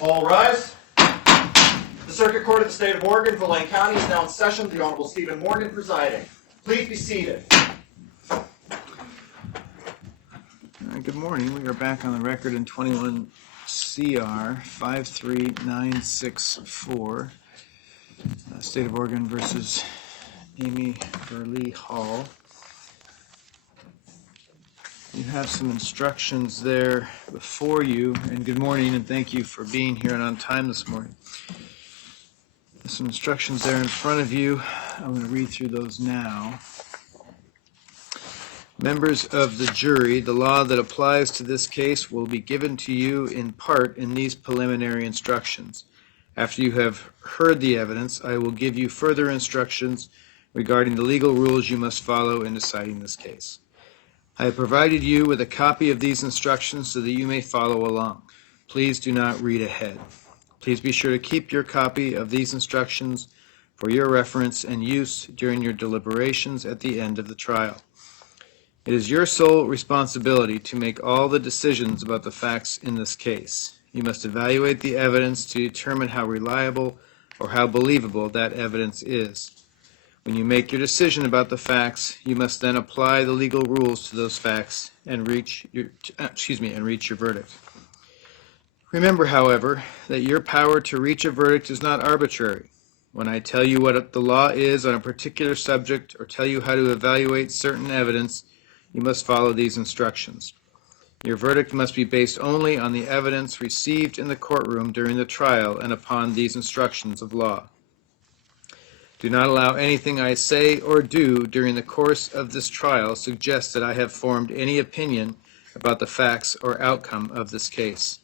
All rise. The Circuit Court of the State of Oregon, Villain County is now in session. The Honorable Stephen Morgan presiding. Please be seated. Good morning. We are back on the record in 21 CR 53964, State of Oregon versus Amy Burley Hall. You have some instructions there before you, and good morning, and thank you for being here and on time this morning. There's some instructions there in front of you. I'm going to read through those now. Members of the jury, the law that applies to this case will be given to you in part in these preliminary instructions. After you have heard the evidence, I will give you further instructions regarding the legal rules you must follow in deciding this case. I have provided you with a copy of these instructions so that you may follow along. Please do not read ahead. Please be sure to keep your copy of these instructions for your reference and use during your deliberations at the end of the trial. It is your sole responsibility to make all the decisions about the facts in this case. You must evaluate the evidence to determine how reliable or how believable that evidence is. When you make your decision about the facts, you must then apply the legal rules to those facts and reach your verdict. Remember, however, that your power to reach a verdict is not arbitrary. When I tell you what the law is on a particular subject or tell you how to evaluate certain evidence, you must follow these instructions. Your verdict must be based only on the evidence received in the courtroom during the trial and upon these instructions of law. Do not allow anything I say or do during the course of this trial suggest that I have formed any opinion about the facts or outcome of this case,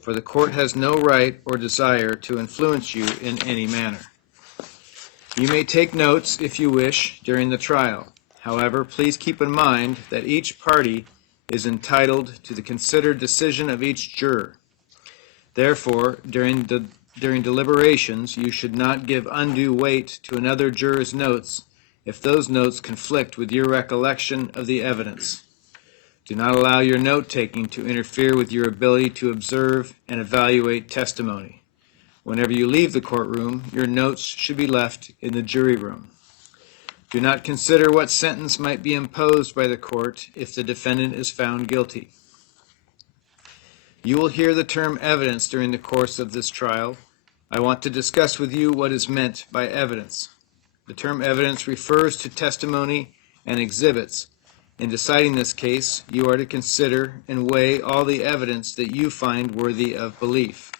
for the court has no right or desire to influence you in any manner. You may take notes, if you wish, during the trial. However, please keep in mind that each party is entitled to the considered decision of each juror. Therefore, during deliberations, you should not give undue weight to another juror's notes if those notes conflict with your recollection of the evidence. Do not allow your note-taking to interfere with your ability to observe and evaluate testimony. Whenever you leave the courtroom, your notes should be left in the jury room. Do not consider what sentence might be imposed by the court if the defendant is found guilty. You will hear the term evidence during the course of this trial. I want to discuss with you what is meant by evidence. The term evidence refers to testimony and exhibits. In deciding this case, you are to consider and weigh all the evidence that you find worthy of belief.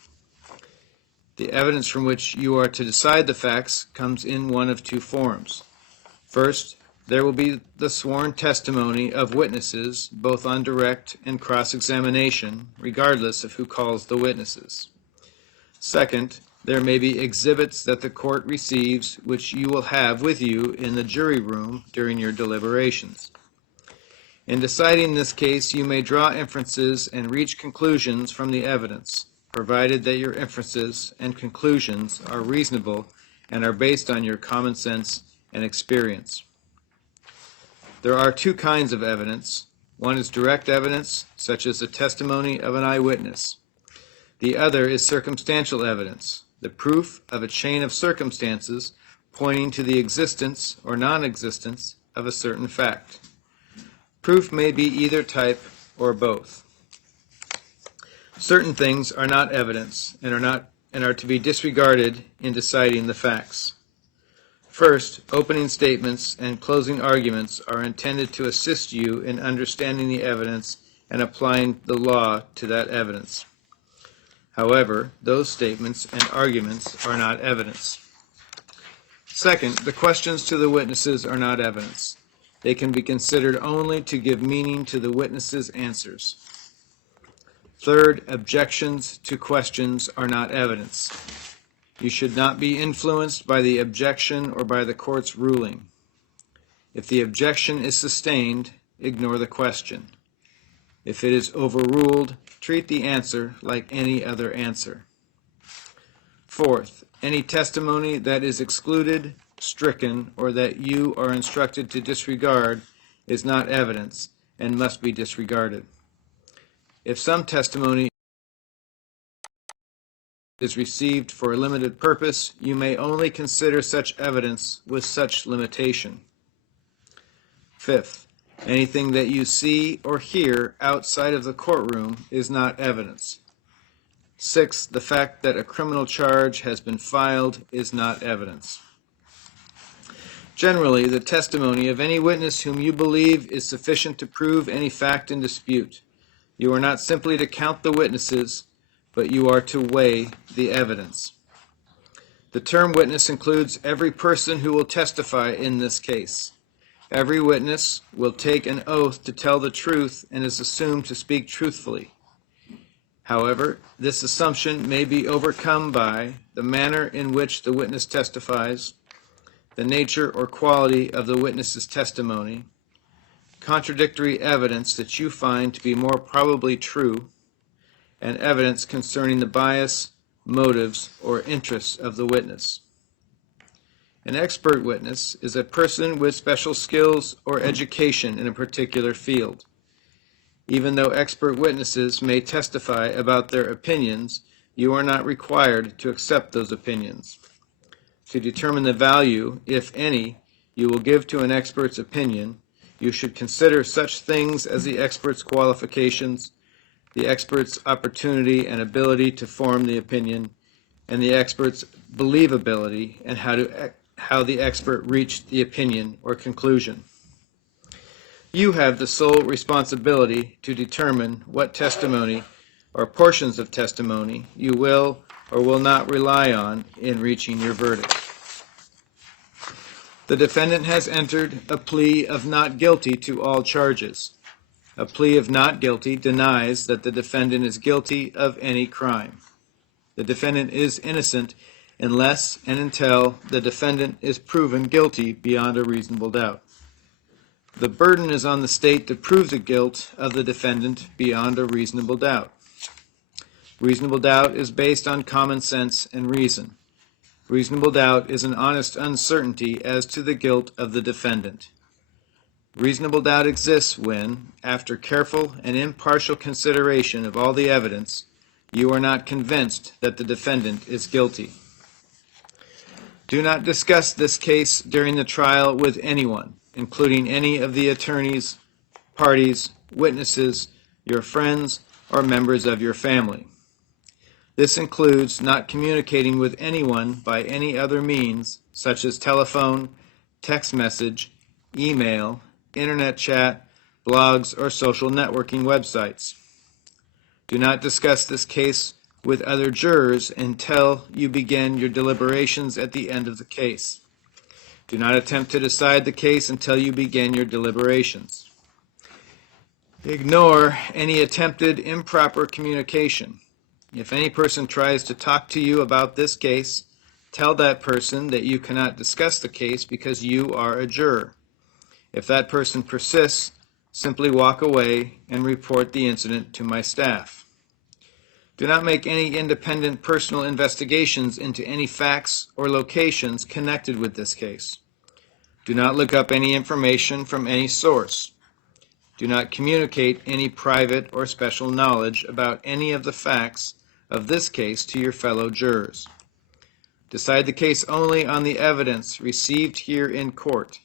The evidence from which you are to decide the facts comes in one of two forms. First, there will be the sworn testimony of witnesses, both on direct and cross-examination, regardless of who calls the witnesses. Second, there may be exhibits that the court receives which you will have with you in the jury room during your deliberations. In deciding this case, you may draw inferences and reach conclusions from the evidence, provided that your inferences and conclusions are reasonable and are based on your common sense and experience. There are two kinds of evidence. One is direct evidence, such as the testimony of an eyewitness. The other is circumstantial evidence, the proof of a chain of circumstances pointing to the existence or non-existence of a certain fact. Proof may be either type or both. Certain things are not evidence and are to be disregarded in deciding the facts. First, opening statements and closing arguments are intended to assist you in understanding the evidence and applying the law to that evidence. However, those statements and arguments are not evidence. Second, the questions to the witnesses are not evidence. They can be considered only to give meaning to the witnesses' answers. Third, objections to questions are not evidence. You should not be influenced by the objection or by the court's ruling. If the objection is sustained, ignore the question. If it is overruled, treat the answer like any other answer. Fourth, any testimony that is excluded, stricken, or that you are instructed to disregard is not evidence and must be disregarded. If some testimony is received for a limited purpose, you may only consider such evidence with such limitation. Fifth, anything that you see or hear outside of the courtroom is not evidence. Sixth, the fact that a criminal charge has been filed is not evidence. Generally, the testimony of any witness whom you believe is sufficient to prove any fact in dispute. You are not simply to count the witnesses, but you are to weigh the evidence. The term witness includes every person who will testify in this case. Every witness will take an oath to tell the truth and is assumed to speak truthfully. However, this assumption may be overcome by the manner in which the witness testifies, the nature or quality of the witness's testimony, contradictory evidence that you find to be more probably true, and evidence concerning the bias, motives, or interests of the witness. An expert witness is a person with special skills or education in a particular field. Even though expert witnesses may testify about their opinions, you are not required to accept those opinions. To determine the value, if any, you will give to an expert's opinion, you should consider such things as the expert's qualifications, the expert's opportunity and ability to form the opinion, and the expert's believability and how the expert reached the opinion or conclusion. You have the sole responsibility to determine what testimony or portions of testimony you will or will not rely on in reaching your verdict. The defendant has entered a plea of not guilty to all charges. A plea of not guilty denies that the defendant is guilty of any crime. The defendant is innocent unless and until the defendant is proven guilty beyond a reasonable doubt. The burden is on the state to prove the guilt of the defendant beyond a reasonable doubt. Reasonable doubt is based on common sense and reason. Reasonable doubt is an honest uncertainty as to the guilt of the defendant. Reasonable doubt exists when, after careful and impartial consideration of all the evidence, you are not convinced that the defendant is guilty. Do not discuss this case during the trial with anyone, including any of the attorneys, parties, witnesses, your friends, or members of your family. This includes not communicating with anyone by any other means, such as telephone, text message, email, internet chat, blogs, or social networking websites. Do not discuss this case with other jurors until you begin your deliberations at the end of the case. Do not attempt to decide the case until you begin your deliberations. Ignore any attempted improper communication. If any person tries to talk to you about this case, tell that person that you cannot discuss the case because you are a juror. If that person persists, simply walk away and report the incident to my staff. Do not make any independent personal investigations into any facts or locations connected with this case. Do not look up any information from any source. Do not communicate any private or special knowledge about any of the facts of this case to your fellow jurors. Decide the case only on the evidence received here in court.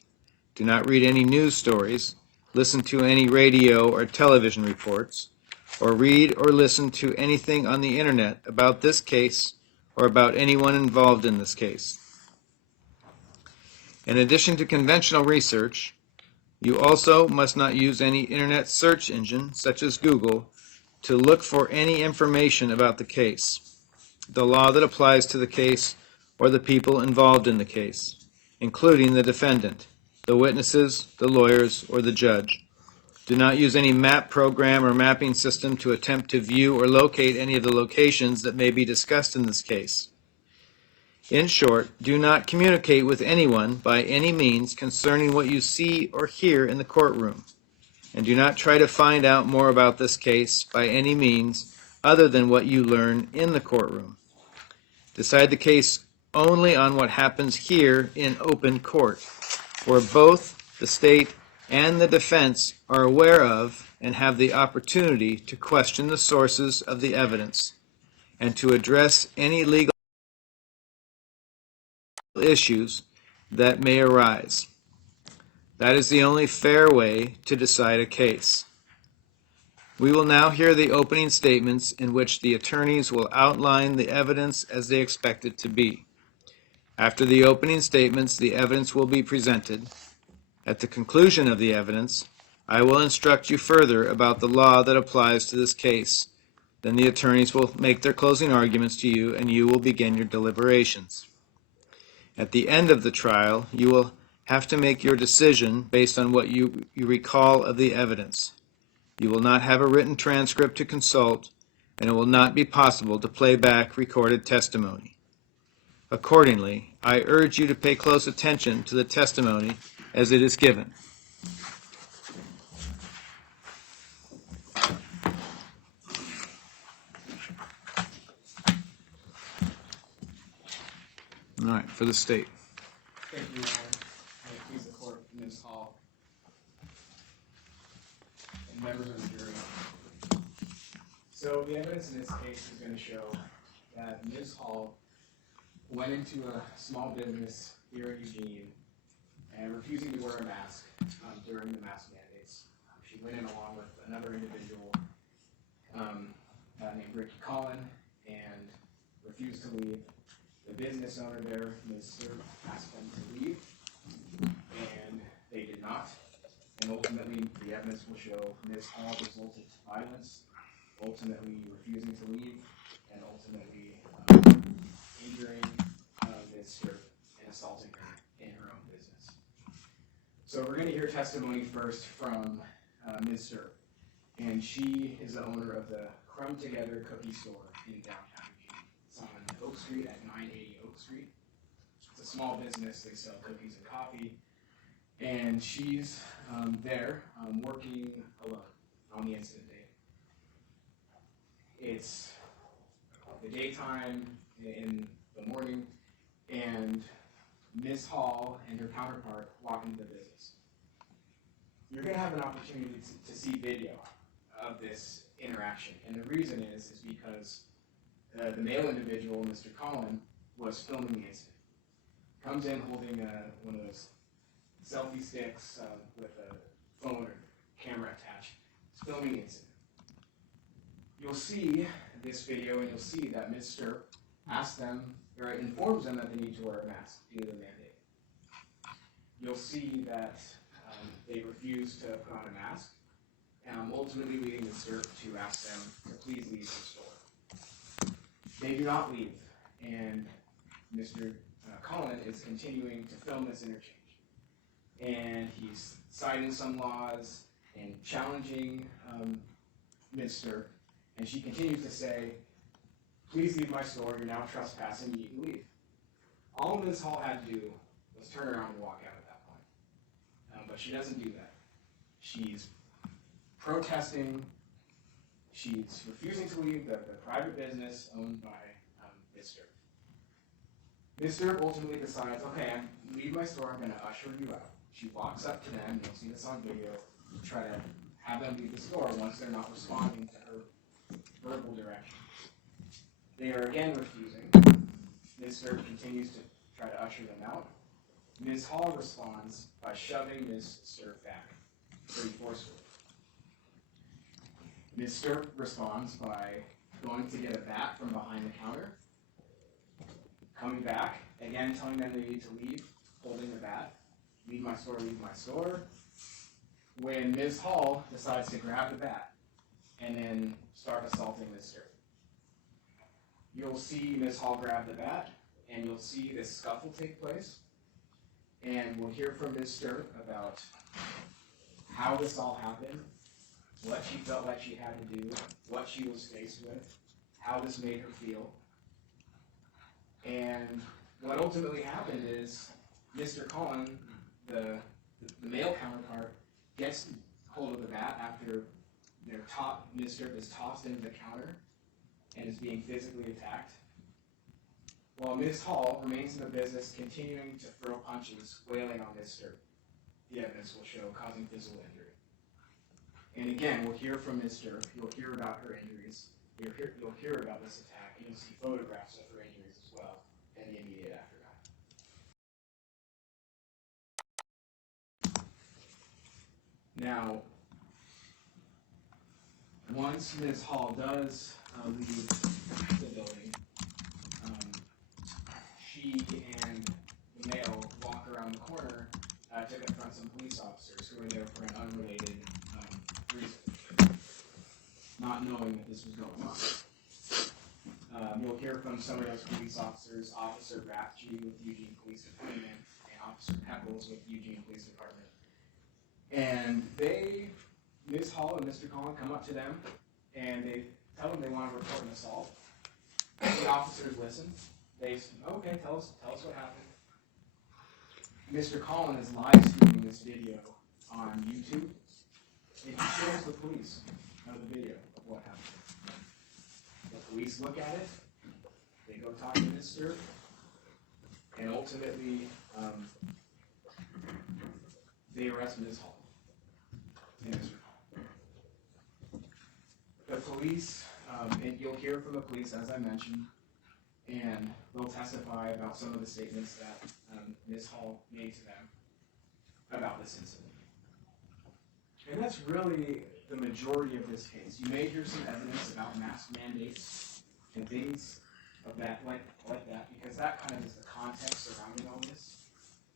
Do not read any news stories, listen to any radio or television reports, or read or listen to anything on the internet about this case or about anyone involved in this case. In addition to conventional research, you also must not use any internet search engine, such as Google, to look for any information about the case, the law that applies to the case, or the people involved in the case, including the defendant, the witnesses, the lawyers, or the judge. Do not use any map program or mapping system to attempt to view or locate any of the locations that may be discussed in this case. In short, do not communicate with anyone by any means concerning what you see or hear in the courtroom, and do not try to find out more about this case by any means other than what you learn in the courtroom. Decide the case only on what happens here in open court, where both the state and the defense are aware of and have the opportunity to question the sources of the evidence, and to address any legal issues that may arise. That is the only fair way to decide a case. We will now hear the opening statements in which the attorneys will outline the evidence as they expect it to be. After the opening statements, the evidence will be presented. At the conclusion of the evidence, I will instruct you further about the law that applies to this case. Then the attorneys will make their closing arguments to you, and you will begin your deliberations. At the end of the trial, you will have to make your decision based on what you recall of the evidence. You will not have a written transcript to consult, and it will not be possible to play back recorded testimony. Accordingly, I urge you to pay close attention to the testimony as it is given. All right, for the state. Thank you, Your Honor. May it please the court, Ms. Hall, and members of the jury. So the evidence in this case is going to show that Ms. Hall went into a small business here in Eugene and refusing to wear a mask during the mask mandates. She went in along with another individual named Ricky Collin and refused to leave. The business owner there, Ms. Sir, asked them to leave, and they did not. And ultimately, the evidence will show Ms. Hall resulted to violence, ultimately refusing to leave, and ultimately injuring Ms. Sir and assaulting her in her own business. So we're going to hear testimony first from Ms. Sir, and she is the owner of the Crumb Together Cookie Store in downtown Eugene. It's on Oak Street at 980 Oak Street. It's a small business. They sell cookies and coffee. And she's there working alone on the incident date. It's the daytime in the morning, and Ms. Hall and her counterpart walk into the business. You're going to have an opportunity to see video of this interaction. And the reason is because the male individual, Mr. Collin, was filming the incident. Comes in holding one of those selfie sticks with a phone or camera attached. He's filming the incident. You'll see this video, and you'll see that Mr. asks them, or informs them that they need to wear a mask due to the mandate. You'll see that they refuse to put on a mask, ultimately leading Mr. to ask them to please leave the store. They do not leave, and Mr. Collin is continuing to film this interchange. And he's citing some laws and challenging Mr. And she continues to say, please leave my store, you're now trespassing, you can leave. All Ms. Hall had to do was turn around and walk out at that point. But she doesn't do that. She's protesting, she's refusing to leave the private business owned by Mr. Mr. ultimately decides, okay, leave my store, I'm going to usher you out. She walks up to them, you'll see this on video, to try to have them leave the store once they're not responding to her verbal direction. They are again refusing. Mr. continues to try to usher them out. Ms. Hall responds by shoving Ms. Sturp back pretty forcefully. Ms. Sturp responds by going to get a bat from behind the counter, coming back, again telling them they need to leave, holding the bat. Leave my store, leave my store. When Ms. Hall decides to grab the bat and then start assaulting Ms. Sturp. You'll see Ms. Hall grab the bat, and you'll see this scuffle take place. And we'll hear from Ms. Sturp about how this all happened, what she felt like she had to do, what she was faced with, how this made her feel. And what ultimately happened is Mr. Collin, the male counterpart, gets hold of the bat after Ms. Sturp is tossed into the counter and is being physically attacked, while Ms. Hall remains in the business, continuing to throw punches, wailing on Ms. Sturp. The evidence will show causing physical injury. And again, we'll hear from Ms. Sturp. You'll hear about her injuries. You'll hear about this attack, and you'll see photographs of her injuries as well in the immediate aftermath. Now, once Ms. Hall does leave the building, she and the male walk around the corner to confront some police officers who were there for an unrelated reason, not knowing that this was going on. You'll hear from some of those police officers, Officer Rathje with Eugene Police Department and Officer Pepples with Eugene Police Department. And Ms. Hall and Mr. Collin come up to them and they tell them they want to report an assault. The officers listen. They say, okay, tell us what happened. Mr. Collin is live streaming this video on YouTube, and he shows the police the video of what happened. The police look at it, they go talk to Mr. and ultimately they arrest Ms. Hall and Mr. Collin. The police, and you'll hear from the police as I mentioned, and they'll testify about some of the statements that Ms. Hall made to them about this incident. And that's really the majority of this case. You may hear some evidence about mask mandates and things of that like that, because that kind of is the context surrounding all this.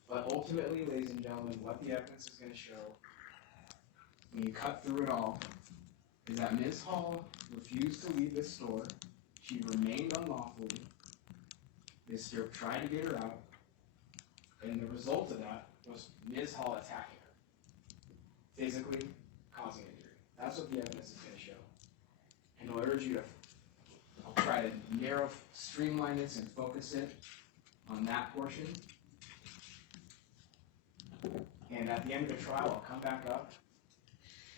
But ultimately, ladies and gentlemen, what the evidence is going to show, when you cut through it all, is that Ms. Hall refused to leave this store. She remained unlawfully. Mr. tried to get her out, and the result of that was Ms. Hall attacking her, physically causing injury. That's what the evidence is going to show. And I'll urge you to, I'll try to streamline this and focus it on that portion. And at the end of the trial, I'll come back up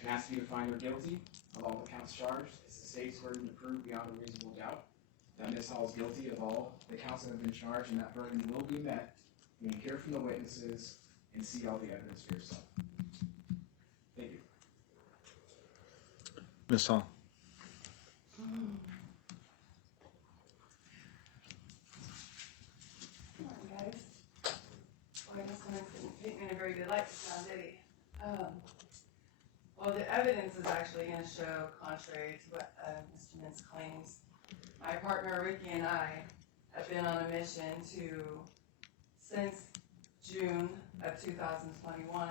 and ask you to find her guilty of all the counts charged. It's the state's burden to prove beyond a reasonable doubt that Ms. Hall is guilty of all the counts that have been charged, and that burden will be met when you hear from the witnesses and see all the evidence for yourself. Thank you. Ms. Hall. Come on, guys. Well, I guess one didn't paint me in a very good light just now, did he? Well, the evidence is actually going to show, contrary to what Mr. Mintz claims, my partner Ricky and I have been on a mission since June of 2021.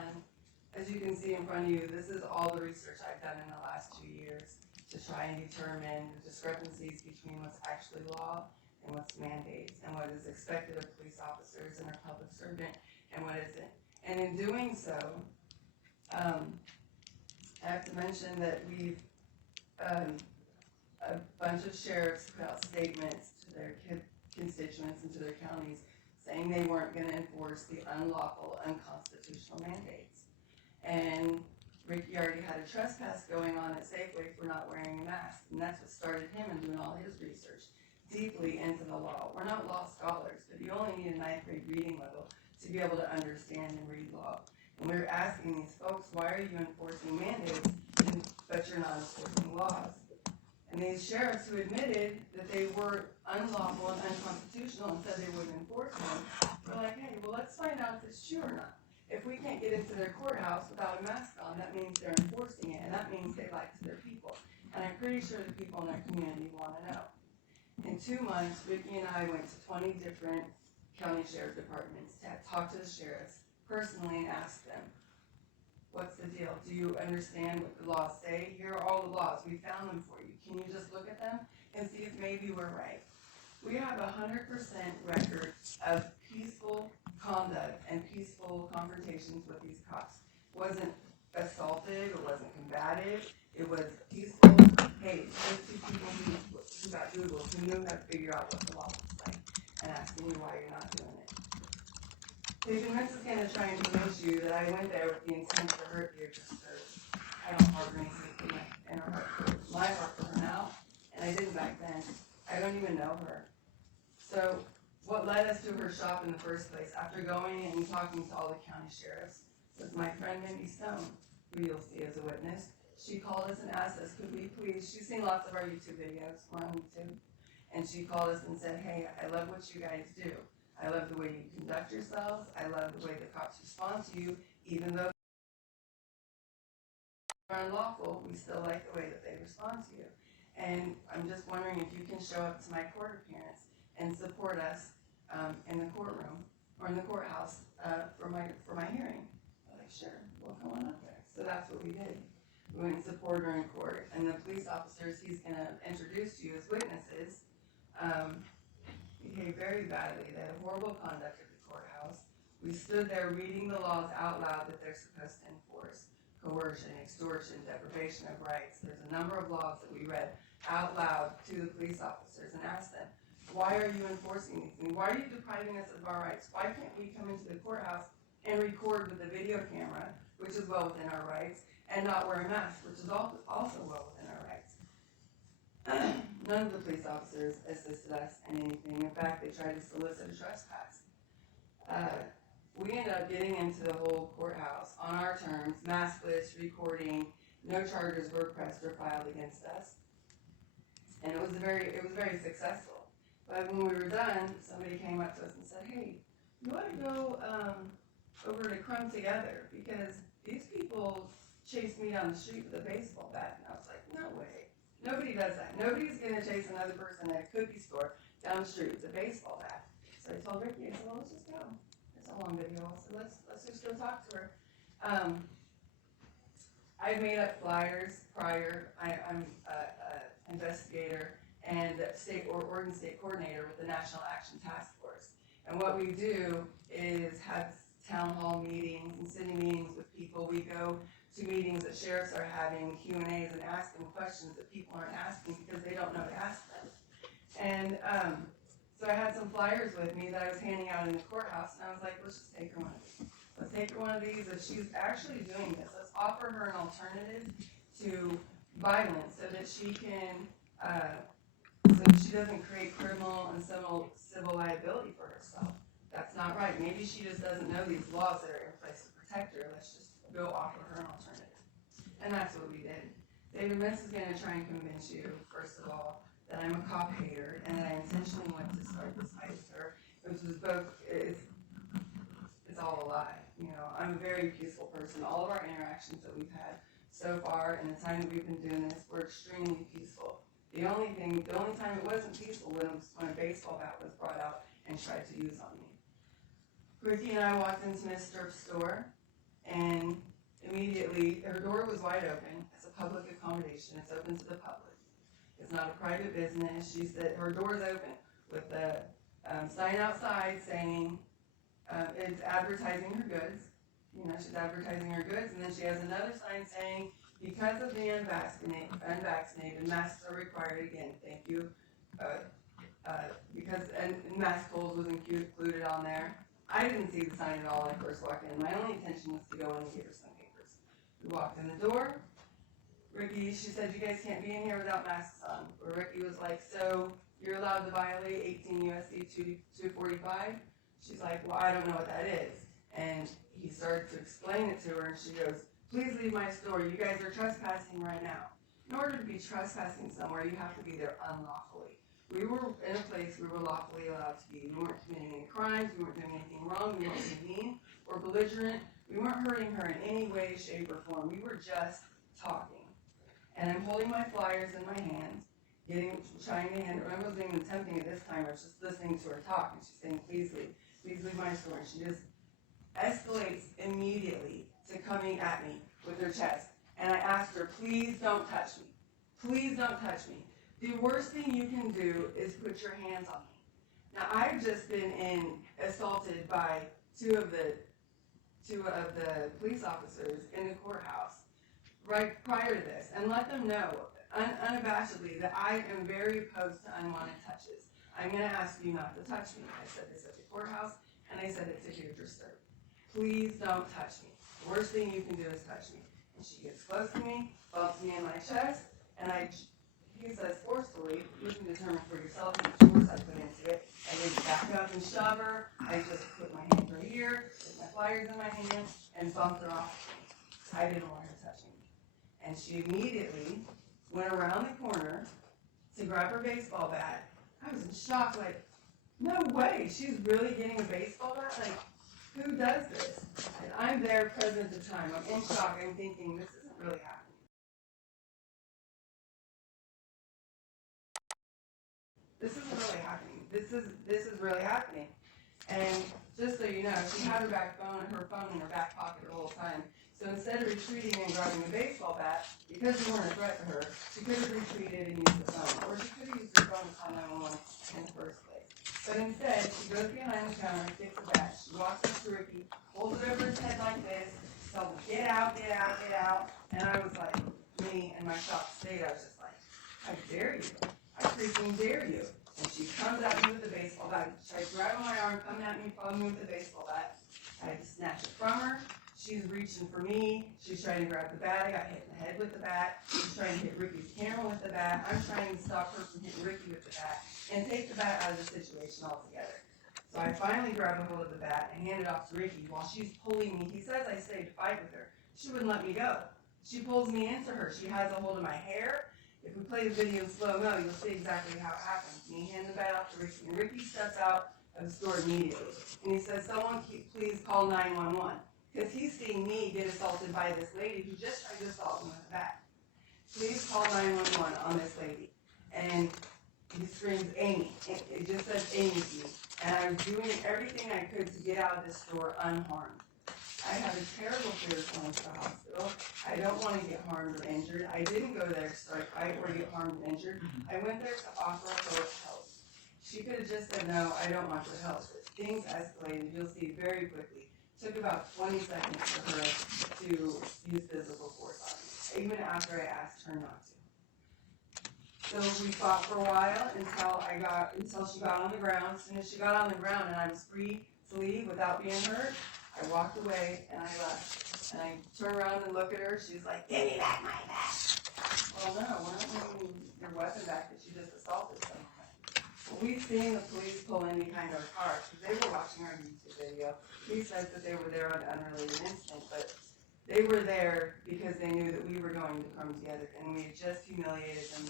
As you can see in front of you, this is all the research I've done in the last 2 years to try and determine the discrepancies between what's actually law and what's mandates, and what is expected of police officers and our public servant, and what isn't. And in doing so, I have to mention that we've a bunch of sheriffs put out statements to their constituents and to their counties saying they weren't going to enforce the unlawful, unconstitutional mandates. And Ricky already had a trespass going on at Safeway for not wearing a mask, and that's what started him in doing all his research deeply into the law. We're not law scholars, but you only need a 9th grade reading level to be able to understand and read law. And we're asking these folks, why are you enforcing mandates, but you're not enforcing laws? And these sheriffs who admitted that they were unlawful and unconstitutional and said they wouldn't enforce them, were like, hey, well, let's find out if it's true or not. If we can't get into their courthouse without a mask on, that means they're enforcing it, and that means they lie to their people. And I'm pretty sure the people in our community want to know. In 2 months, Ricky and I went to 20 different county sheriff departments to talk to the sheriffs personally and ask them, what's the deal? Do you understand what the laws say? Here are all the laws. We found them for you. Can you just look at them and see if maybe we're right? We have 100% record of peaceful conduct and peaceful confrontations with these cops. It wasn't assaulted, it wasn't combative, it was peaceful. Hey, those 2 people who got Googled, who knew how to figure out what the law was like, and asking you why you're not doing it. Agent Mintz is going to try and convince you that I went there with the intent to hurt you, just I don't harbor anything in her heart for my heart for her now, and I didn't back then. I don't even know her. So what led us to her shop in the first place, after going and talking to all the county sheriffs, was my friend Mindy Stone, who you'll see as a witness, she called us and asked us, could we please, she's seen lots of our YouTube videos, we're on YouTube, and she called us and said, hey, I love what you guys do. I love the way you conduct yourselves. I love the way the cops respond to you, even though they're unlawful, we still like the way that they respond to you. And I'm just wondering if you can show up to my court appearance and support us in the courtroom or in the courthouse for my hearing. I'm like, sure, we'll come on up there. So that's what we did. We went and supported her in court, and the police officers he's going to introduce to you as witnesses behaved very badly. They had horrible conduct at the courthouse. We stood there reading the laws out loud that they're supposed to enforce. Coercion, extortion, deprivation of rights. There's a number of laws that we read out loud to the police officers and asked them, why are you enforcing these things? Why are you depriving us of our rights? Why can't we come into the courthouse and record with a video camera, which is well within our rights, and not wear a mask, which is also well within our rights? None of the police officers assisted us in anything. In fact, they tried to solicit a trespass. We ended up getting into the whole courthouse on our terms, maskless, recording, no charges were pressed or filed against us. And it was very successful. But when we were done, somebody came up to us and said, hey, you ought to go over to Crumb Together, because these people chased me down the street with a baseball bat. And I was like, no way. Nobody does that. Nobody's going to chase another person at a cookie store down the street with a baseball bat. So I told Ricky, I said, well, let's just go. It's a long video, so let's just go talk to her. I made up flyers prior. I'm an investigator and Oregon State coordinator with the National Action Task Force. And what we do is have town hall meetings and city meetings with people. We go to meetings that sheriffs are having, Q&As, and ask them questions that people aren't asking because they don't know to ask them. And so I had some flyers with me that I was handing out in the courthouse, and I was like, let's just take her one of these. Let's take her one of these. If she's actually doing this, let's offer her an alternative to violence so that she can, so that she doesn't create criminal and civil liability for herself. That's not right. Maybe she just doesn't know these laws that are in place to protect her. Let's just go offer her an alternative. And that's what we did. David Mintz is going to try and convince you, first of all, that I'm a cop hater and that I intentionally went to start this fight with her, which was both, it's all a lie. You know, I'm a very peaceful person. All of our interactions that we've had so far in the time that we've been doing this were extremely peaceful. The only time it wasn't peaceful was when a baseball bat was brought out and tried to use on me. Ricky and I walked into Miss Sturp's store, and immediately her door was wide open. It's a public accommodation. It's open to the public. It's not a private business. She said her door is open with the sign outside saying it's advertising her goods. You know, she's advertising her goods, and then she has another sign saying, because of the unvaccinated, masks are required again. Thank you. Because mask holes was included on there. I didn't see the sign at all when I first walked in. My only intention was to go in and give her some papers. We walked in the door. Ricky, she said, you guys can't be in here without masks on. Where Ricky was like, so you're allowed to violate 18 U.S.C. 245? She's like, well, I don't know what that is. And he started to explain it to her, and she goes, please leave my store. You guys are trespassing right now. In order to be trespassing somewhere, you have to be there unlawfully. We were in a place we were lawfully allowed to be. We weren't committing any crimes. We weren't doing anything wrong. We weren't being mean or belligerent. We weren't hurting her in any way, shape, or form. We were just talking. And I'm holding my flyers in my hands, trying to hand her. I wasn't even attempting it this time. I was just listening to her talk, and she's saying, please leave my store. And she just escalates immediately to coming at me with her chest. And I asked her, please don't touch me. Please don't touch me. The worst thing you can do is put your hands on me. Now, I've just been assaulted by two of the police officers in the courthouse right prior to this, and let them know unabashedly that I am very opposed to unwanted touches. I'm going to ask you not to touch me. I said this at the courthouse, and I said it to huge disturb. Please don't touch me. The worst thing you can do is touch me. And she gets close to me, bumps me in my chest, and he says forcefully, you can determine for yourself how much force I put into it. I didn't back up and shove her. I just put my hand right here, put my flyers in my hand, and bumped her off. I didn't want her touching me. And And she immediately went around the corner to grab her baseball bat. I was in shock, like, no way, she's really getting a baseball bat? Like, who does this? And I'm there present at the time. I'm in shock. I'm thinking, this isn't really happening. This isn't really happening. This is really happening. And just so you know, she had her phone in her back pocket the whole time. So instead of retreating and grabbing a baseball bat, because we weren't a threat to her, she could have retreated and used the phone. Or she could have used her phone to call 911 in the first place. But instead, she goes behind the counter, gets the bat, she walks up to Ricky, holds it over his head like this, tells him, get out, get out, get out. And I was like, me and my shocked state, I was just like, I dare you. I freaking dare you. And she comes at me with the baseball bat. She's grabbing my arm, coming at me, following me with the baseball bat. I snatch it from her. She's reaching for me. She's trying to grab the bat. I got hit in the head with the bat. She's trying to hit Ricky's camera with the bat. I'm trying to stop her from hitting Ricky with the bat and take the bat out of the situation altogether. So I finally grab a hold of the bat and hand it off to Ricky while she's pulling me. He says I stayed to fight with her. She wouldn't let me go. She pulls me into her. She has a hold of my hair. If we play the video in slow-mo, you'll see exactly how it happens. Me hand the bat off to Ricky, and Ricky steps out of the store immediately. And he says, someone please call 911. Because he's seeing me get assaulted by this lady who just tried to assault me with a bat. Please call 911 on this lady. And he screams, Amy. It just says Amy to me. And I was doing everything I could to get out of this store unharmed. I have a terrible fear of going to the hospital. I don't want to get harmed or injured. I didn't go there to start a fight or get harmed or injured. I went there to offer her help. She could have just said, no, I don't want your help. But things escalated, you'll see, very quickly. It took about 20 seconds for her to use physical force on me, even after I asked her not to. So we fought for a while until she got on the ground. As soon as she got on the ground and I was free to leave without being hurt, I walked away and I left. And I turned around and looked at her. She was like, give me back my bat. Well, no, we're not giving you your weapon back that you just assaulted someone. Well, we've seen the police pull in behind our car because they were watching our YouTube video. He said that they were there on an unrelated incident, but they were there because they knew that we were going to come together and we had just humiliated them,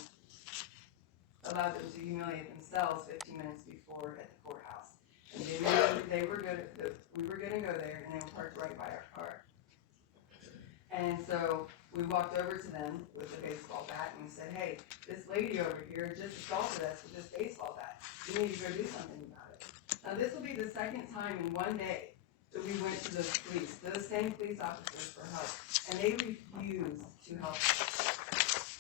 allowed them to humiliate themselves 15 minutes before at the courthouse. And they knew they were we were going to go there, and they were parked right by our car. And so we walked over to them with a baseball bat, and we said, hey, this lady over here just assaulted us with this baseball bat. You need to go do something about it. Now, this will be the second time in one day that we went to those police, those same police officers, for help. And they refused to help us.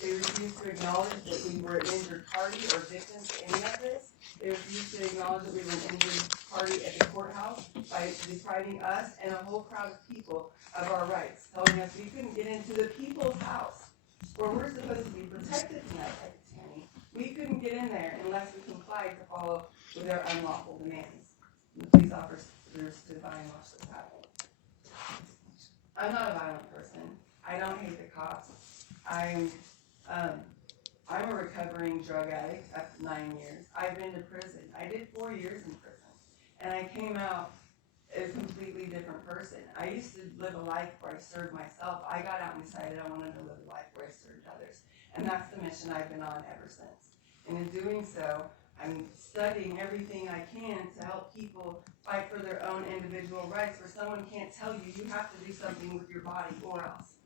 They refused to acknowledge that we were an injured party or victim to any of this. They refused to acknowledge that we were an injured party at the courthouse by depriving us and a whole crowd of people of our rights, telling us we couldn't get into the people's house where we're supposed to be protected from that type of tyranny. We couldn't get in there unless we complied to follow with their unlawful demands. And the police officers stood by and watched this happen. I'm not a violent person. I don't hate the cops. I'm a recovering drug addict after 9 years. I've been to prison. I did 4 years in prison. And I came out a completely different person. I used to live a life where I served myself. I got out and decided I wanted to live a life where I served others. And that's the mission I've been on ever since. And in doing so, I'm studying everything I can to help people fight for their own individual rights, where someone can't tell you, you have to do something with your body or else.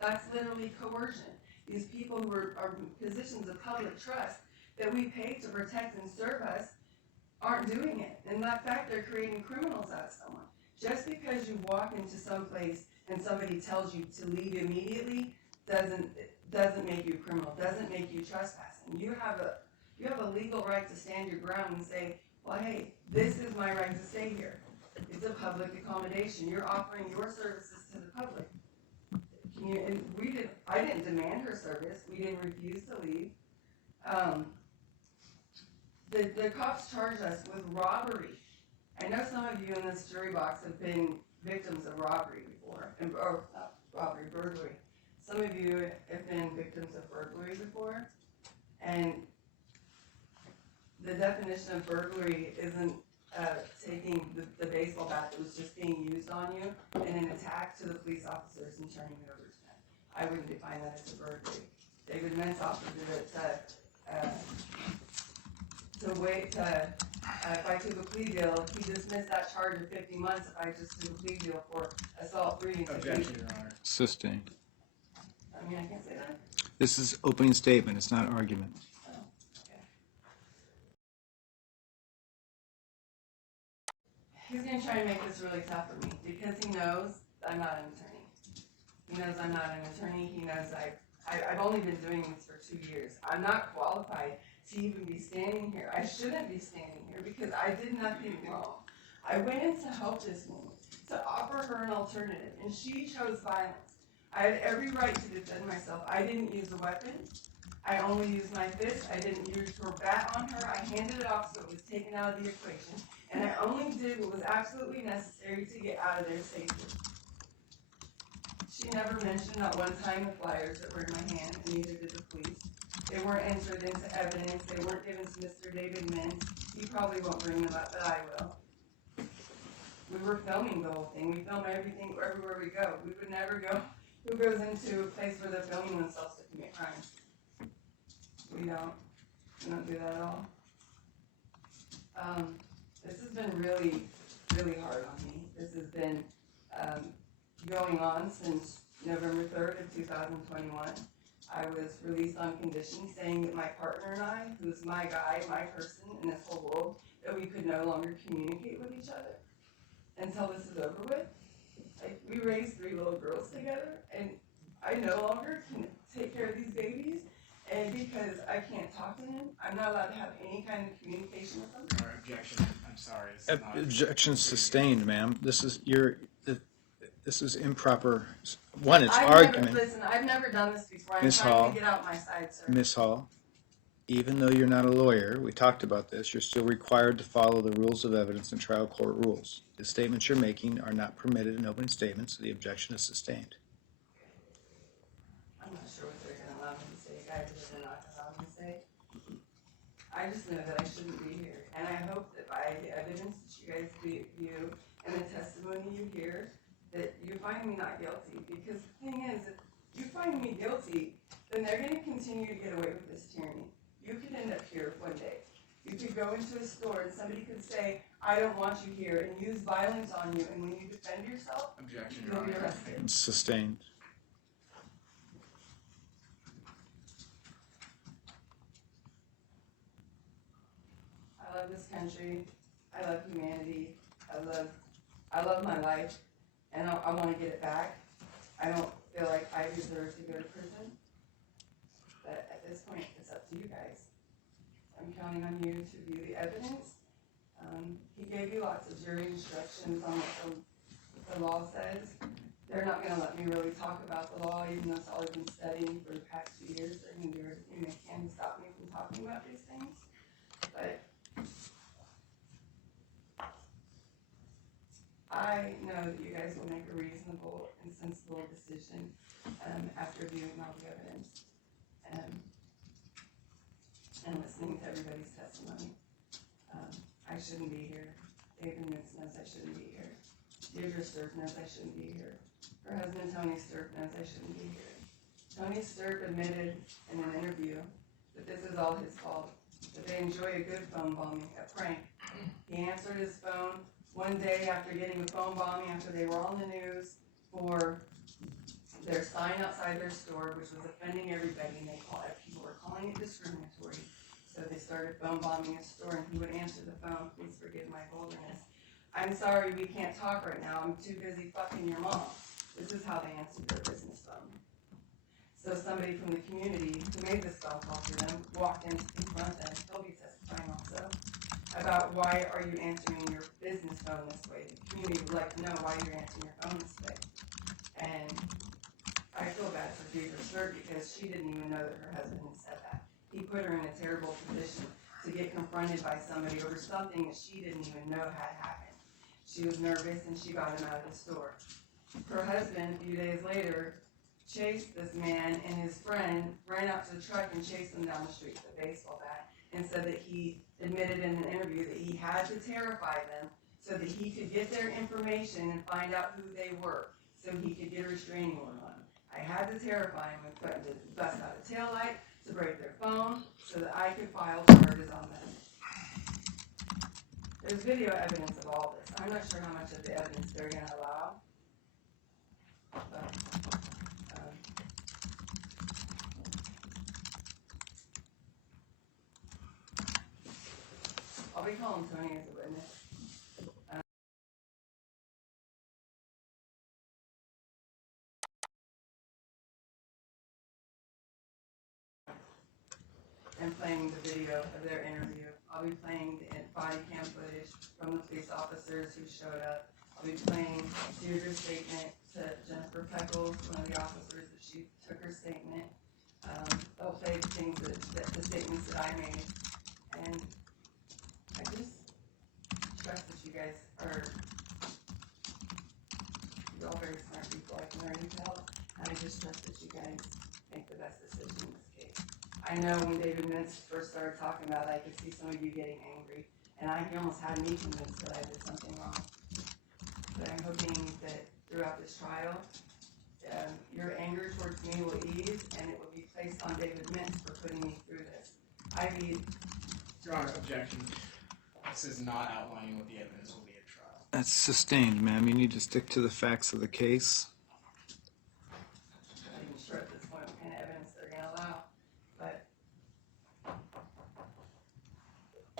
That's literally coercion. These people who are in positions of public trust that we pay to protect and serve us aren't doing it. And in fact, they're creating criminals out of someone. Just because you walk into some place and somebody tells you to leave immediately doesn't make you a criminal, doesn't make you trespassing. You have a legal right to stand your ground and say, well, hey, this is my right to stay here. It's a public accommodation. You're offering your services to the public. I didn't demand her service. We didn't refuse to leave. The cops charged us with robbery. I know some of you in this jury box have been victims of robbery before, or not robbery, burglary. Some of you have been victims of burglary before, and the definition of burglary isn't taking the baseball bat that was just being used on you and an attack to the police officers and turning it over to them. I wouldn't define that as a burglary. David Mintz offered it if I took a plea deal, he dismissed that charge of 50 months if I just took a plea deal for assault 3 and 6 Objection, Your Honor. Sustained. I mean, I can't say that. This is opening statement, it's not argument. Oh, okay. He's gonna try and make this really tough for me because he knows I'm not an attorney. He knows I'm not an attorney. He knows I've only been doing this for 2 years. I'm not qualified to even be standing here. I shouldn't be standing here because I did nothing wrong. I went in to help this woman, to offer her an alternative, and she chose violence. I had every right to defend myself. I didn't use a weapon. I only used my fist. I didn't use her bat on her. I handed it off so it was taken out of the equation. And I only did what was absolutely necessary to get out of there safely. She never mentioned not one time the flyers that were in my hand, and neither did the police. They weren't entered into evidence. They weren't given to Mr. David Mintz. He probably won't bring them up, but I will. We were filming the whole thing. We film everything everywhere we go. We would never go. Who goes into a place where they're filming themselves to commit crimes? We don't. We don't do that at all. This has been really, really hard on me. This has been going on since November 3rd of 2021. I was released on condition saying that my partner and I, who's my guy, my person in this whole world, that we could no longer communicate with each other until this is over with. Like, we raised 3 little girls together, and I no longer can take care of these babies, and because I can't talk to him, I'm not allowed to have any kind of communication with them. Your Honor, objection. I'm sorry. This is not- Objection sustained, ma'am. This is improper. One, it's I've argument. Listen, I've never done this before. I'm Ms. trying Hall. to get out my side, sir. Ms. Hall, even though you're not a lawyer, we talked about this, you're still required to follow the rules of evidence and trial court rules. The statements you're making are not permitted in open statements, so the objection is sustained. I'm not sure what they're going to allow me to say, guys, what they're not going to allow me to say. I just know that I shouldn't be here. And I hope that by the evidence that you guys view and the testimony you hear, that you find me not guilty. Because the thing is, if you find me guilty, then they're going to continue to get away with this tyranny. You could end up here one day. You could go into a store and somebody could say, I don't want you here, and use violence on you. And when you defend yourself, Objection, Your you'll be Honor. arrested. Sustained. I love this country. I love humanity. I love my life, and I want to get it back. I don't feel like I deserve to go to prison, but at this point, it's up to you guys. I'm counting on you to view the evidence. He gave you lots of jury instructions on what the law says. They're not going to let me really talk about the law, even though it's all I've been studying for the past 2 years. They're going to do everything they can to stop me from talking about these things. But I know that you guys will make a reasonable and sensible decision after viewing all the evidence and listening to everybody's testimony. I shouldn't be here. David Mintz knows I shouldn't be here. Deirdre Sturp knows I shouldn't be here. Her husband Tony Sturp knows I shouldn't be here. Tony Sturp admitted in an interview that this is all his fault, that they enjoy a good phone bombing, a prank. He answered his phone one day after getting a phone bombing, after they were on the news for their sign outside their store, which was offending everybody, and people were calling it discriminatory. So they started phone bombing his store, and he would answer the phone, please forgive my vulgarness. I'm sorry, we can't talk right now. I'm too busy fucking your mom. This is how they answered their business phone. So somebody from the community who made this phone call to them walked in to confront them. He'll be testifying also about why are you answering your business phone this way. The community would like to know why you're answering your phone this way. And I feel bad for Deirdre Sturp because she didn't even know that her husband had said that. He put her in a terrible position to get confronted by somebody over something that she didn't even know had happened. She was nervous and she got him out of the store. Her husband, a few days later, chased this man, and his friend ran out to the truck and chased him down the street with a baseball bat and said that he admitted in an interview that he had to terrify them so that he could get their information and find out who they were so he could get a restraining order on them. I had to terrify them and threaten to bust out a taillight, to break their phone, so that I could file charges on them. There's video evidence of all this. I'm not sure how much of the evidence they're gonna allow. But, I'll be calling Tony as a witness. And playing the video of their interview. I'll be playing the body cam footage from the police officers who showed up. I'll be playing Deirdre's statement to Jennifer Peckles, one of the officers, that she took her statement. They'll play the things the statements that I made. And I just trust that you guys are, you're all very smart people, I can already tell. And I just trust that you guys make the best decision in this case. I know when David Mintz first started talking about it, I could see some of you getting angry, and he almost had me convinced that I did something wrong. But I'm hoping that throughout this trial, your anger towards me will ease, and it will be placed on David Mintz for putting me through this. Your Honor, objection. This is not outlining what the evidence will be at trial. That's sustained, ma'am. You need to stick to the facts of the case. I'm not even sure at this point what kind of evidence they're going to allow. But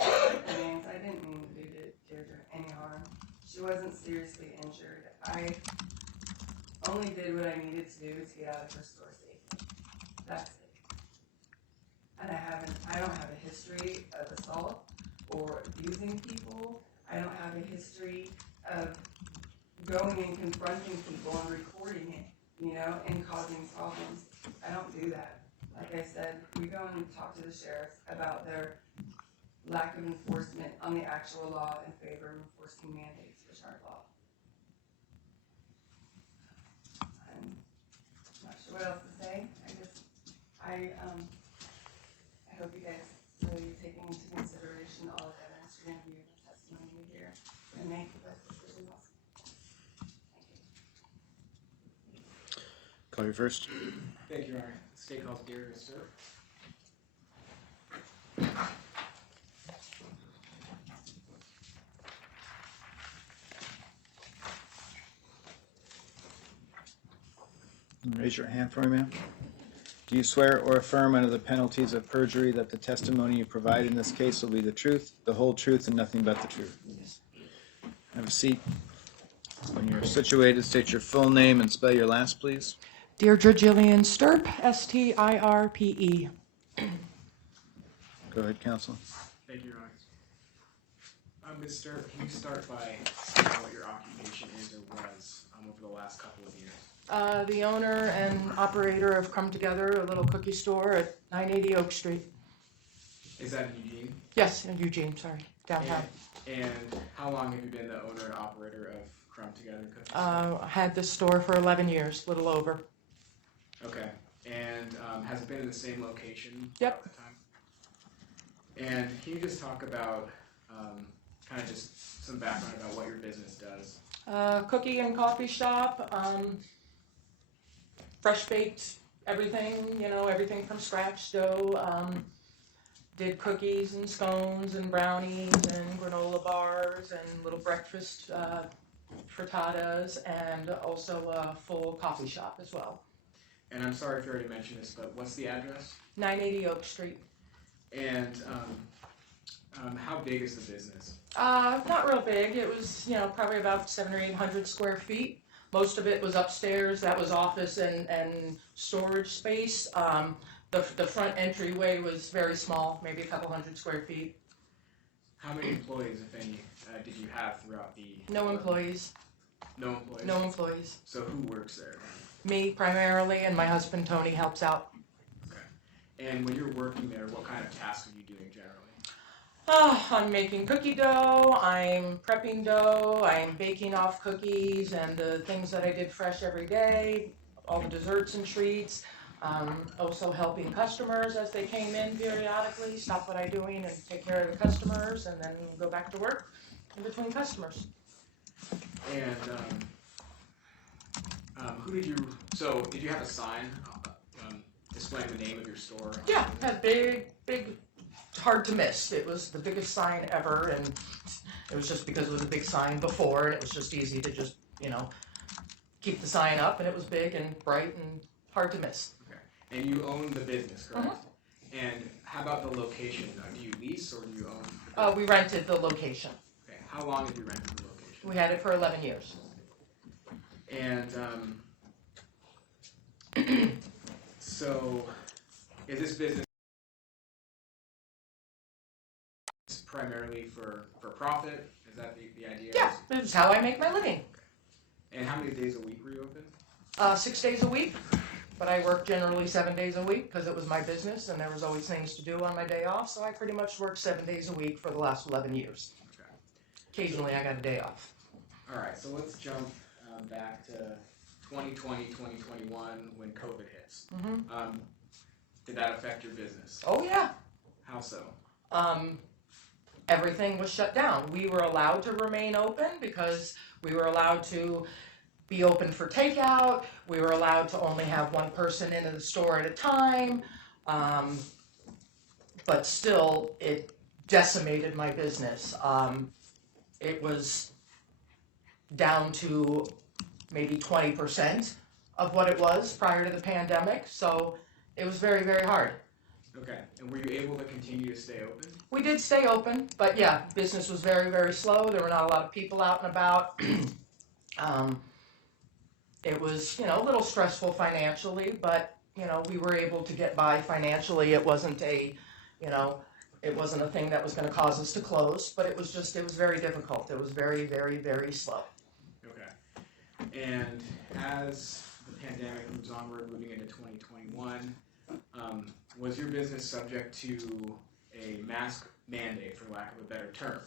I didn't mean to do Deirdre any harm. She wasn't seriously injured. I only did what I needed to do to get out of her store safely. That's it. And I don't have a history of assault or abusing people. I don't have a history of going and confronting people and recording it, and causing problems. I don't do that. Like I said, we go and talk to the sheriffs about their lack of enforcement on the actual law in favor of enforcing mandates, which aren't law. I'm not sure what else to say. I hope you guys really take into consideration all of the evidence you're going to view in the testimony you hear and make the best decision possible. Thank you. Call your first. Thank you, Your Honor. State calls Deirdre, sir. Raise your hand for me, ma'am. Do you swear or affirm under the penalties of perjury that the testimony you provide in this case will be the truth, the whole truth, and nothing but the truth? Yes. Have a seat. When you're situated, state your full name and spell your last, please. Deirdre Jillian Stirpe, Stirpe. Go ahead, counsel. Thank you, Your Honor. Ms. Stirpe, can you start by saying what your occupation is or was over the last couple of years? The owner and operator have come together, a little cookie store at 980 Oak Street. Is that in Eugene? Yes, in Eugene, sorry, downtown. And how long have you been the owner and operator of Crumb Together Cookies? I had this store for 11 years, a little over. Okay. And has it been in the same location Yep. throughout the time? And can you just talk about kind of just some background about what your business does? Cookie and coffee shop, fresh baked everything, everything from scratch dough. Did cookies and scones and brownies and granola bars and little breakfast frittatas, and also a full coffee shop as well. And I'm sorry if you already mentioned this, but what's the address? 980 Oak Street. And how big is the business? Not real big. It was, probably about 700 or 800 square feet. Most of it was upstairs. That was office and storage space. The front entryway was very small, maybe a couple hundred square feet. How many employees, if any, did you have throughout the... No employees. No employees? No employees. So who works there? Me primarily, and my husband Tony helps out. Okay. And when you're working there, what kind of tasks are you doing generally? I'm making cookie dough, I'm prepping dough, I'm baking off cookies and the things that I did fresh every day, all the desserts and treats. Also helping customers as they came in periodically, stop what I'm doing and take care of the customers, and then go back to work in between customers. And Did you have a sign displaying the name of your store? Yeah, had big, hard to miss. It was the biggest sign ever, and it was just because it was a big sign before, and it was just easy to just, keep the sign up, and it was big and bright and hard to miss. Okay. And you own the business, correct? And how about the location? Do you lease or do you own the business? We rented the location. Okay. How long have you rented the location? We had it for 11 years. And so is this business primarily for profit? Is that the idea? Yeah, this is how I make my living. And how many days a week were you open? 6 days a week, but I work generally 7 days a week because it was my business and there was always things to do on my day off, so I pretty much worked 7 days a week for the last 11 years. Okay. Occasionally I got a day off. All right, so let's jump back to 2020, 2021 when COVID hits. Did that affect your business? Oh yeah. How so? Everything was shut down. We were allowed to remain open because we were allowed to be open for takeout. We were allowed to only have one person into the store at a time. But still, it decimated my business. It was down to maybe 20% of what it was prior to the pandemic. So it was very, very hard. Okay, and were you able to continue to stay open? We did stay open, but yeah, business was very, very slow. There were not a lot of people out and about. It was, a little stressful financially, but, we were able to get by financially. It wasn't it wasn't a thing that was going to cause us to close, but it was very difficult. It was very, very, very slow. Okay. And as the pandemic moves onward, moving into 2021, was your business subject to a mask mandate, for lack of a better term?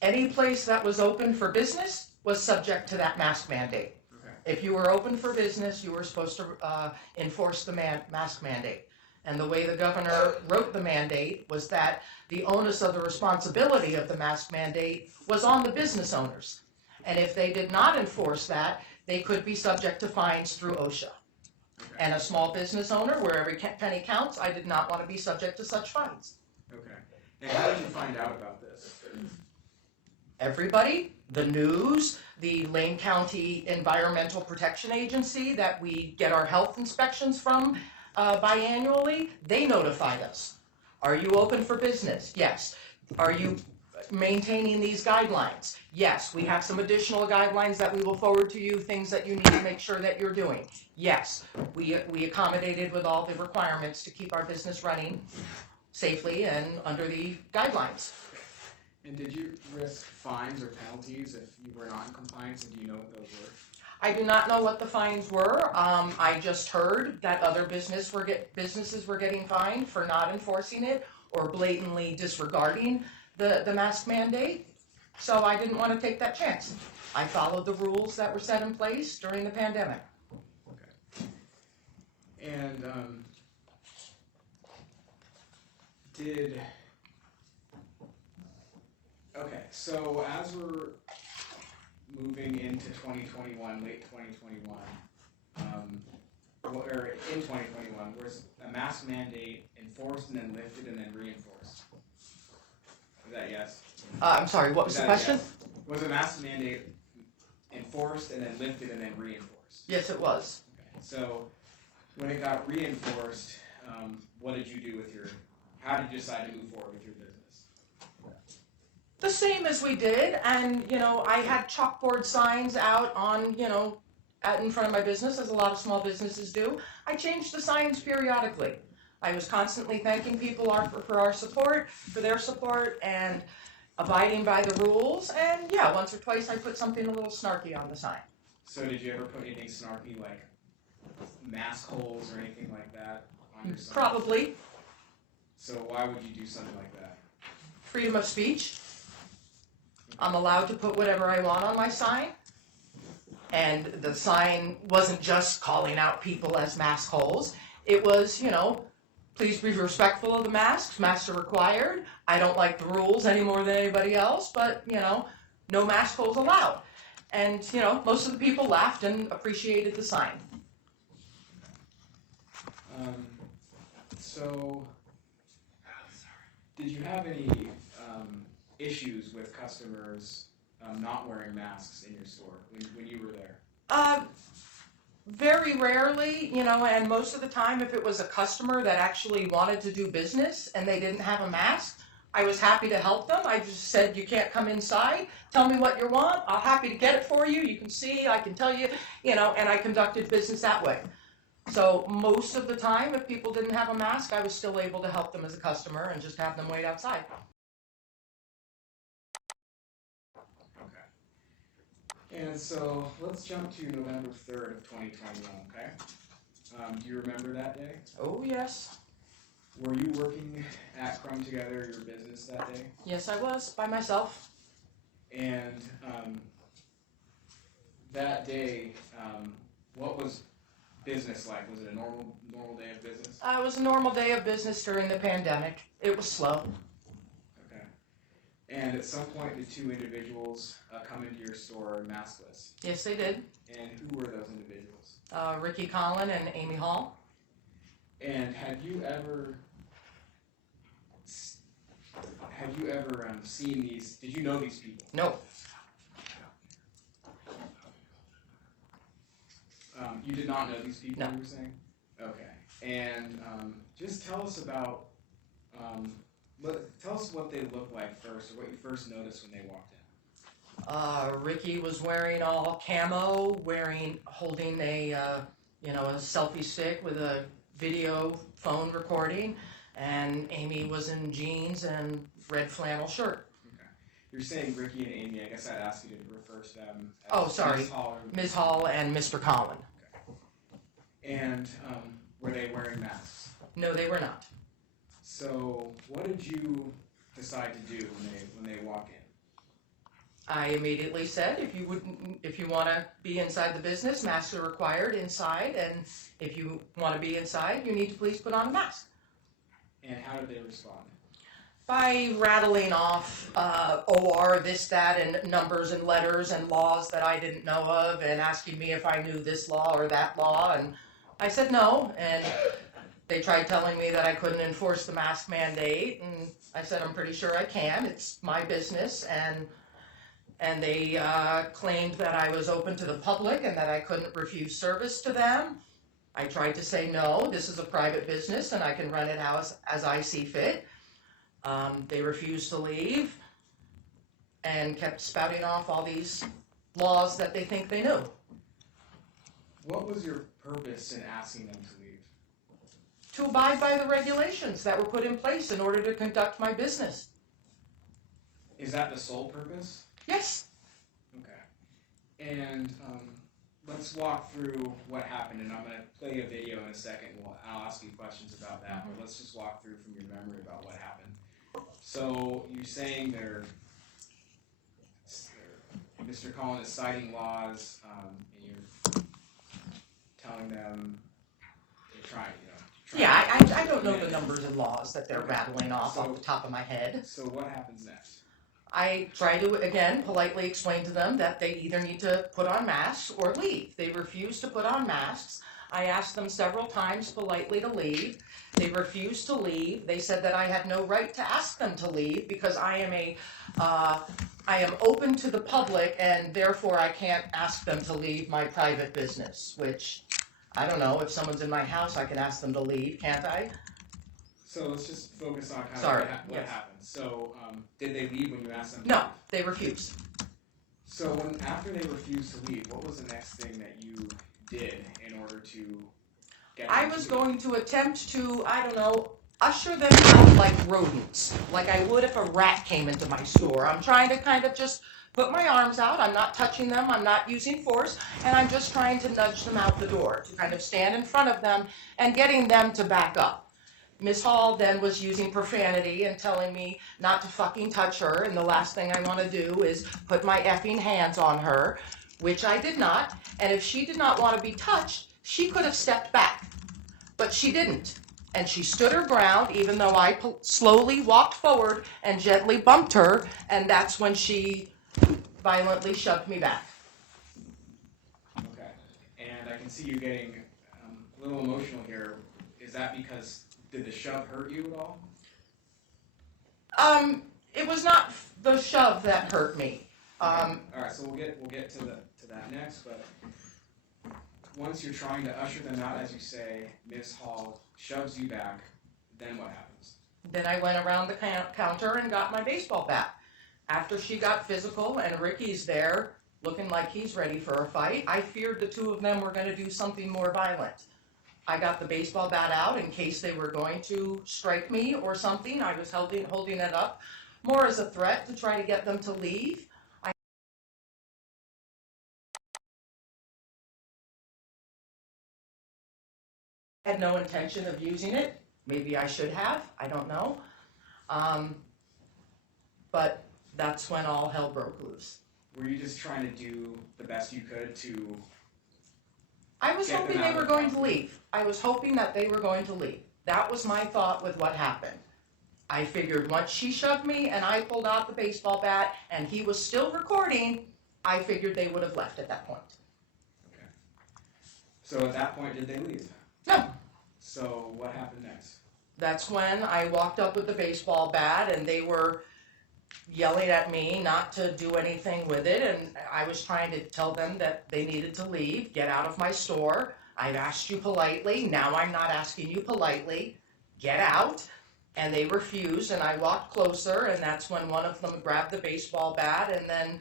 Any place that was open for business was subject to that mask mandate. Okay. If you were open for business, you were supposed to enforce the mask mandate. And the way the governor wrote the mandate was that the onus of the responsibility of the mask mandate was on the business owners. And if they did not enforce that, they could be subject to fines through OSHA. Okay. And a small business owner, where every penny counts, I did not want to be subject to such fines. Okay. And how did you find out about this? Everybody, the news, the Lane County Environmental Protection Agency that we get our health inspections from biannually, they notified us. Are you open for business? Yes. Are you maintaining these guidelines? Yes. We have some additional guidelines that we will forward to you, things that you need to make sure that you're doing. Yes. We accommodated with all the requirements to keep our business running safely and under the guidelines. And did you risk fines or penalties if you were not in compliance, and do you know what those were? I do not know what the fines were. I just heard that other businesses were getting fined for not enforcing it or blatantly disregarding the mask mandate. So I didn't want to take that chance. I followed the rules that were set in place during the pandemic. Okay. And so as we're moving into 2021, late 2021, or in 2021, was a mask mandate enforced and then lifted and then reinforced? Is that yes? I'm sorry, what was the question? Yes? Was a mask mandate enforced and then lifted and then reinforced? Yes, it was. Okay. So when it got reinforced, what did you do how did you decide to move forward with your business? The same as we did, and I had chalkboard signs out on, out in front of my business, as a lot of small businesses do. I changed the signs periodically. I was constantly thanking people for our support, for their support, and abiding by the rules. And yeah, once or twice I put something a little snarky on the sign. So did you ever put anything snarky like mask holes or anything like that on your sign? Probably. So why would you do something like that? Freedom of speech. I'm allowed to put whatever I want on my sign. And the sign wasn't just calling out people as mask holes. It was, please be respectful of the masks. Masks are required. I don't like the rules any more than anybody else, but, no mask holes allowed. And, you know, most of the people laughed and appreciated the sign. So, did you have any issues with customers not wearing masks in your store when you were there? Very rarely, you know, and most of the time, if it was a customer that actually wanted to do business and they didn't have a mask, I was happy to help them. I just said, you can't come inside. Tell me what you want. I'm happy to get it for you. You can see, I can tell you, you know, and I conducted business that way. So most of the time, if people didn't have a mask, I was still able to help them as a customer and just have them wait outside. Okay. And so let's jump to November 3rd of 2021, okay? Do you remember that day? Oh, yes. Were you working at Crumb Together, your business, that day? Yes, I was, by myself. And that day, what was business like? Was it a normal day of business? It was a normal day of business during the pandemic. It was slow. Okay. And at some point, did two individuals come into your store maskless? Yes, they did. And who were those individuals? Ricky Collin and Amy Hall. And have you ever seen these? Did you know these people? No. You did not know these people, No. you were saying? Okay. And just tell us about, tell us what they looked like first, or what you first noticed when they walked in. Ricky was wearing all camo, holding a selfie stick with a video phone recording, and Amy was in jeans and red flannel shirt. Okay. You're saying Ricky and Amy, I guess I'd ask you to refer to them as Oh, sorry. Ms. Hall or Ms. Hall and Mr. Collin. And were they wearing masks? No, they were not. So what did you decide to do when they walk in? I immediately said, if you want to be inside the business, masks are required inside, and if you want to be inside, you need to please put on a mask. And how did they respond? By rattling off OR, this, that, and numbers and letters and laws that I didn't know of, and asking me if I knew this law or that law, and I said no, and they tried telling me that I couldn't enforce the mask mandate, and I said I'm pretty sure I can, it's my business, and they claimed that I was open to the public and that I couldn't refuse service to them. I tried to say no, this is a private business and I can run it as I see fit. They refused to leave and kept spouting off all these laws that they think they knew. What was your purpose in asking them to leave? To abide by the regulations that were put in place in order to conduct my business. Is that the sole purpose? Yes. Okay. And let's walk through what happened, and I'm going to play a video in a second. I'll ask you questions about that, but let's just walk through from your memory about what happened. So you're saying Mr. Collin is citing laws, and you're telling them they're trying. Yeah, I don't know the numbers and laws that they're rattling off the top of my head. So what happens next? I try to, again, politely explain to them that they either need to put on masks or leave. They refuse to put on masks. I asked them several times politely to leave. They refused to leave. They said that I had no right to ask them to leave because I am open to the public and therefore I can't ask them to leave my private business, which I don't know. If someone's in my house, I can ask them to leave, can't I? So let's just focus on kind Sorry, of what happened. So did they leave when you asked them to No, leave? they refused. So after they refused to leave, what was the next thing that you did in order to get them I to was leave? going to attempt to, I don't know, usher them out like rodents, like I would if a rat came into my store. I'm trying to kind of just put my arms out. I'm not touching them. I'm not using force. And I'm just trying to nudge them out the door, to kind of stand in front of them and getting them to back up. Ms. Hall then was using profanity and telling me not to fucking touch her, and the last thing I want to do is put my effing hands on her, which I did not, and if she did not want to be touched, she could have stepped back, but she didn't, and she stood her ground even though I slowly walked forward and gently bumped her, and that's when she violently shoved me back. I can see you getting a little emotional here. Is that because, did the shove hurt you at all? It was not the shove that hurt me. All right, so we'll get to that next. But once you're trying to usher them out, as you say, Miss Hall shoves you back. Then what happens? Then I went around the counter and got my baseball bat. After she got physical and Ricky's there looking like he's ready for a fight, I feared the two of them were going to do something more violent. I got the baseball bat out in case they were going to strike me or something. I was holding it up more as a threat to try to get them to leave. I had no intention of using it. Maybe I should have, I don't know. But that's when all hell broke loose. Were you just trying to do the best you could to... I was Get them hoping out they of were the going to property. leave. I was hoping that they were going to leave. That was my thought with what happened. I figured once she shoved me and I pulled out the baseball bat and he was still recording, I figured they would have left at that point. Okay. So at that point, did they leave? No. So what happened next? That's when I walked up with the baseball bat and they were yelling at me not to do anything with it, and I was trying to tell them that they needed to leave, get out of my store. I've asked you politely, now I'm not asking you politely, get out. And they refused, and I walked closer, and that's when one of them grabbed the baseball bat, and then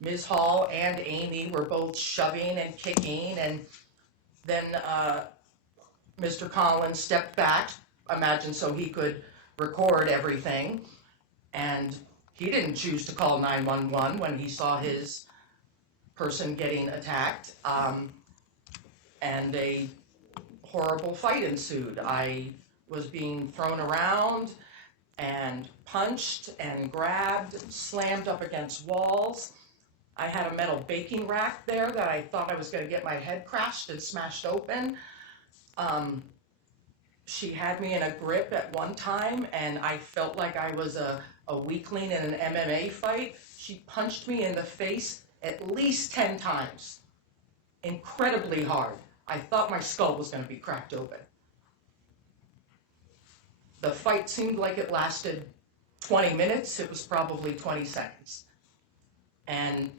Ms. Hall and Amy were both shoving and kicking, and then Mr. Collins stepped back, imagine so he could record everything, and he didn't choose to call 911 when he saw his person getting attacked, and a horrible fight ensued. I was being thrown around and punched and grabbed, slammed up against walls. I had a metal baking rack there that I thought I was going to get my head crashed and smashed open. She had me in a grip at one time, and I felt like I was a weakling in an MMA fight. She punched me in the face at least 10 times, incredibly hard. I thought my skull was going to be cracked open. The fight seemed like it lasted 20 minutes. It was probably 20 seconds. And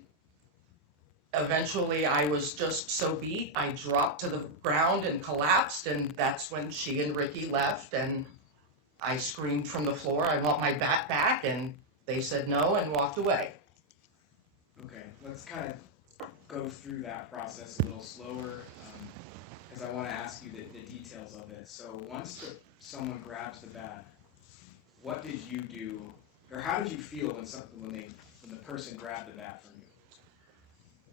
eventually I was just so beat, I dropped to the ground and collapsed, and that's when she and Ricky left, and I screamed from the floor, I want my bat back, and they said no and walked away. Okay, let's kind of go through that process a little slower, because I want to ask you the details of it. So once someone grabs the bat, what did you do, or how did you feel when the person grabbed the bat from you?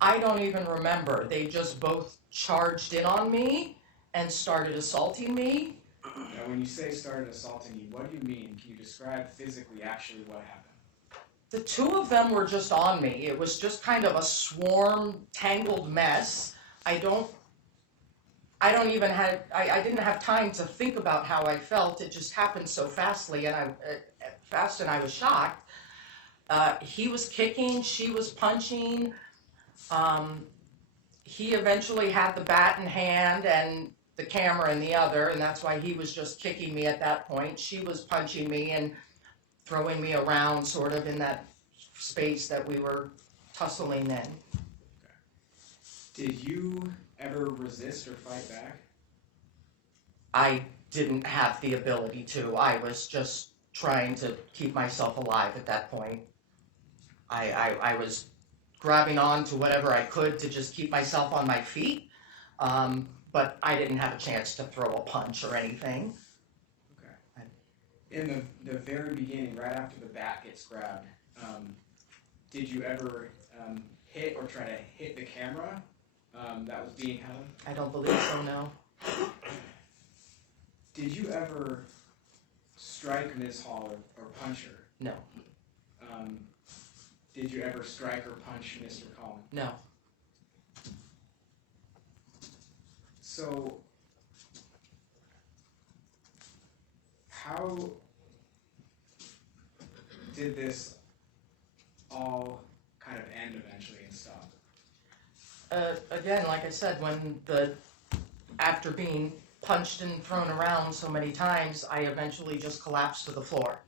I don't even remember. They just both charged in on me and started assaulting me. Now, when you say started assaulting you, what do you mean? Can you describe physically actually what happened? The two of them were just on me. It was just kind of a swarm, tangled mess. I didn't have time to think about how I felt. It just happened so fastly, and I was shocked. He was kicking, she was punching. He eventually had the bat in hand and the camera in the other, and that's why he was just kicking me at that point. She was punching me and throwing me around sort of in that space that we were tussling in. Did you ever resist or fight back? I didn't have the ability to. I was just trying to keep myself alive at that point. I was grabbing on to whatever I could to just keep myself on my feet, but I didn't have a chance to throw a punch or anything. Okay. In the very beginning, right after the bat gets grabbed, did you ever hit or try to hit the camera that was being held? I don't believe so, no. Did you ever strike Ms. Hall or punch her? No. Did you ever strike or punch Mr. Collins? No. So, how did this all kind of end eventually and stop? Again, like I said, after being punched and thrown around so many times, I eventually just collapsed to the floor.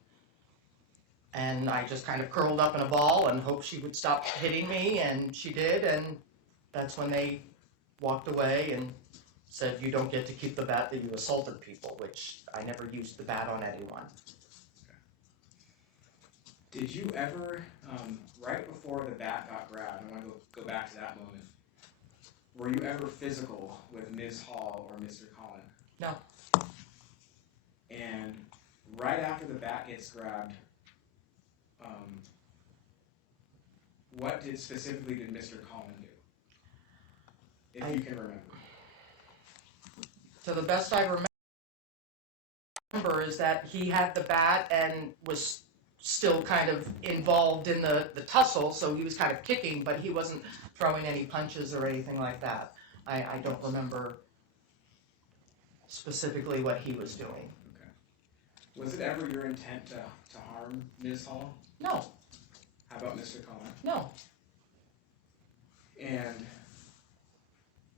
And I just kind of curled up in a ball and hoped she would stop hitting me, and she did, and that's when they walked away and said, "You don't get to keep the bat that you assaulted people," which I never used the bat on anyone. Did you ever, right before the bat got grabbed, I want to go back to that moment, were you ever physical with Ms. Hall or Mr. Collin? No. And right after the bat gets grabbed, what specifically did Mr. Collin do? If you can remember. To the best I remember is that he had the bat and was still kind of involved in the tussle, so he was kind of kicking, but he wasn't throwing any punches or anything like that. I don't remember specifically what he was doing. Okay. Was it ever your intent to harm Ms. Hall? No. How about Mr. Collin? No. And,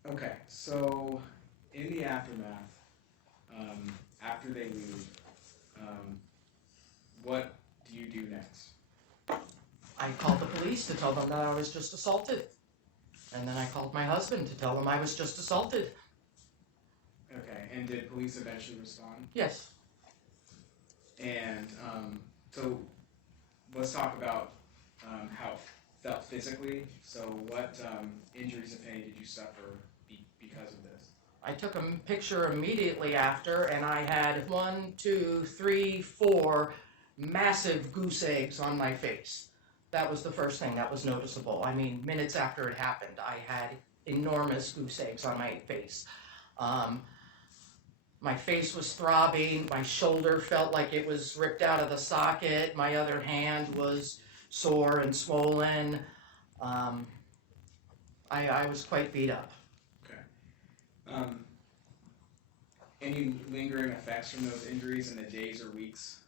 okay, so in the aftermath, after they leave, what do you do next? I called the police to tell them that I was just assaulted. And then I called my husband to tell him I was just assaulted. Okay, and did police eventually respond? Yes. And so let's talk about how it felt physically. So what injuries, if any, did you suffer because of this? I took a picture immediately after, and I had 1, 2, 3, 4 massive goose eggs on my face. That was the first thing that was noticeable. I mean, minutes after it happened, I had enormous goose eggs on my face. My face was throbbing, my shoulder felt like it was ripped out of the socket, my other hand was sore and swollen. I was quite beat up. Okay. Any lingering effects from those injuries in the days or weeks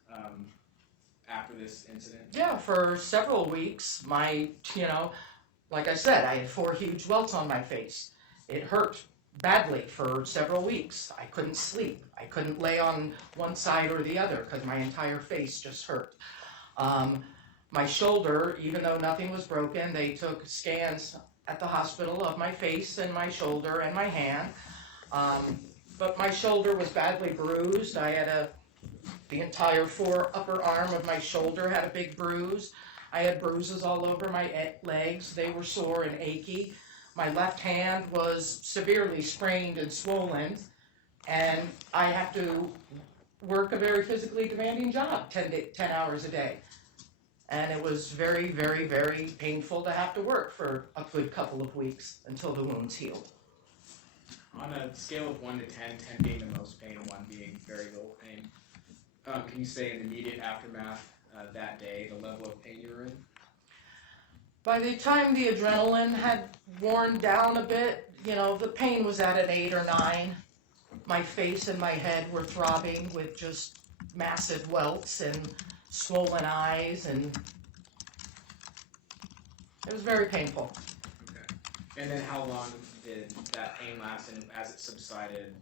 after this incident? Yeah, for several weeks, like I said, I had 4 huge welts on my face. It hurt badly for several weeks. I couldn't sleep. I couldn't lay on one side or the other because my entire face just hurt. My shoulder, even though nothing was broken, they took scans at the hospital of my face and my shoulder and my hand. But my shoulder was badly bruised. I had the entire upper arm of my shoulder had a big bruise. I had bruises all over my legs. They were sore and achy. My left hand was severely sprained and swollen, and I have to work a very physically demanding job, 10 hours a day. And it was very, very, very painful to have to work for a good couple of weeks until the wounds healed. On a scale of 1 to 10, 10 being the most pain and 1 being very little pain, can you say in the immediate aftermath that day, the level of pain you were in? By the time the adrenaline had worn down a bit, the pain was at an 8 or 9. My face and my head were throbbing with just massive welts and swollen eyes, and it was very painful. Okay. And then how long did that pain last, and as it subsided,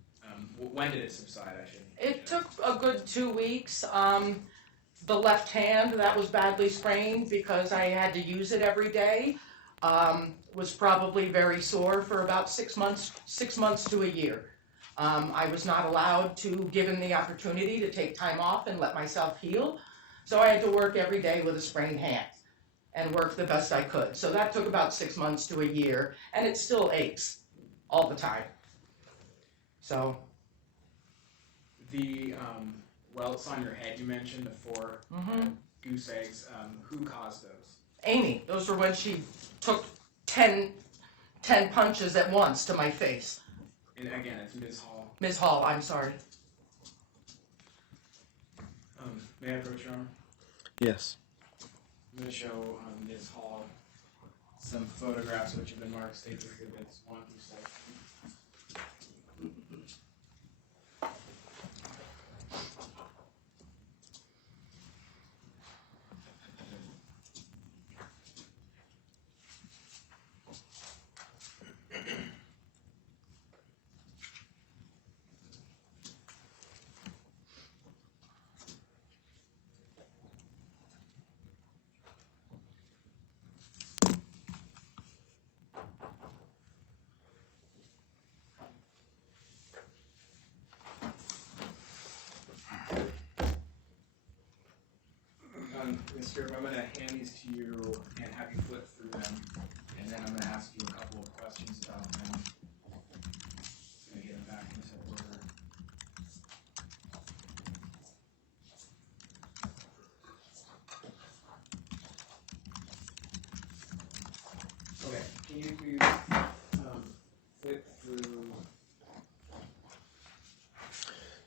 when did it subside, I should? It took a good 2 weeks. The left hand, that was badly sprained because I had to use it every day, was probably very sore for about 6 months to a year. I was not allowed to, given the opportunity, to take time off and let myself heal. So I had to work every day with a sprained hand and work the best I could. So that took about 6 months to a year, and it still aches all the time. So. The welts on your head you mentioned, the 4 goose eggs, who caused those? Amy, those were when she took 10 punches at once to my face. And again, it's Ms. Hall. Ms. Hall, I'm sorry. May I approach your arm? Yes. I'm going to show Ms. Hall some photographs which have been marked state exhibits 1 through 6. Mr. I'm gonna hand these to you and have you flip through them, and then I'm gonna ask you a couple of questions about them. I'm gonna get them back into order. Okay, can you please flip through?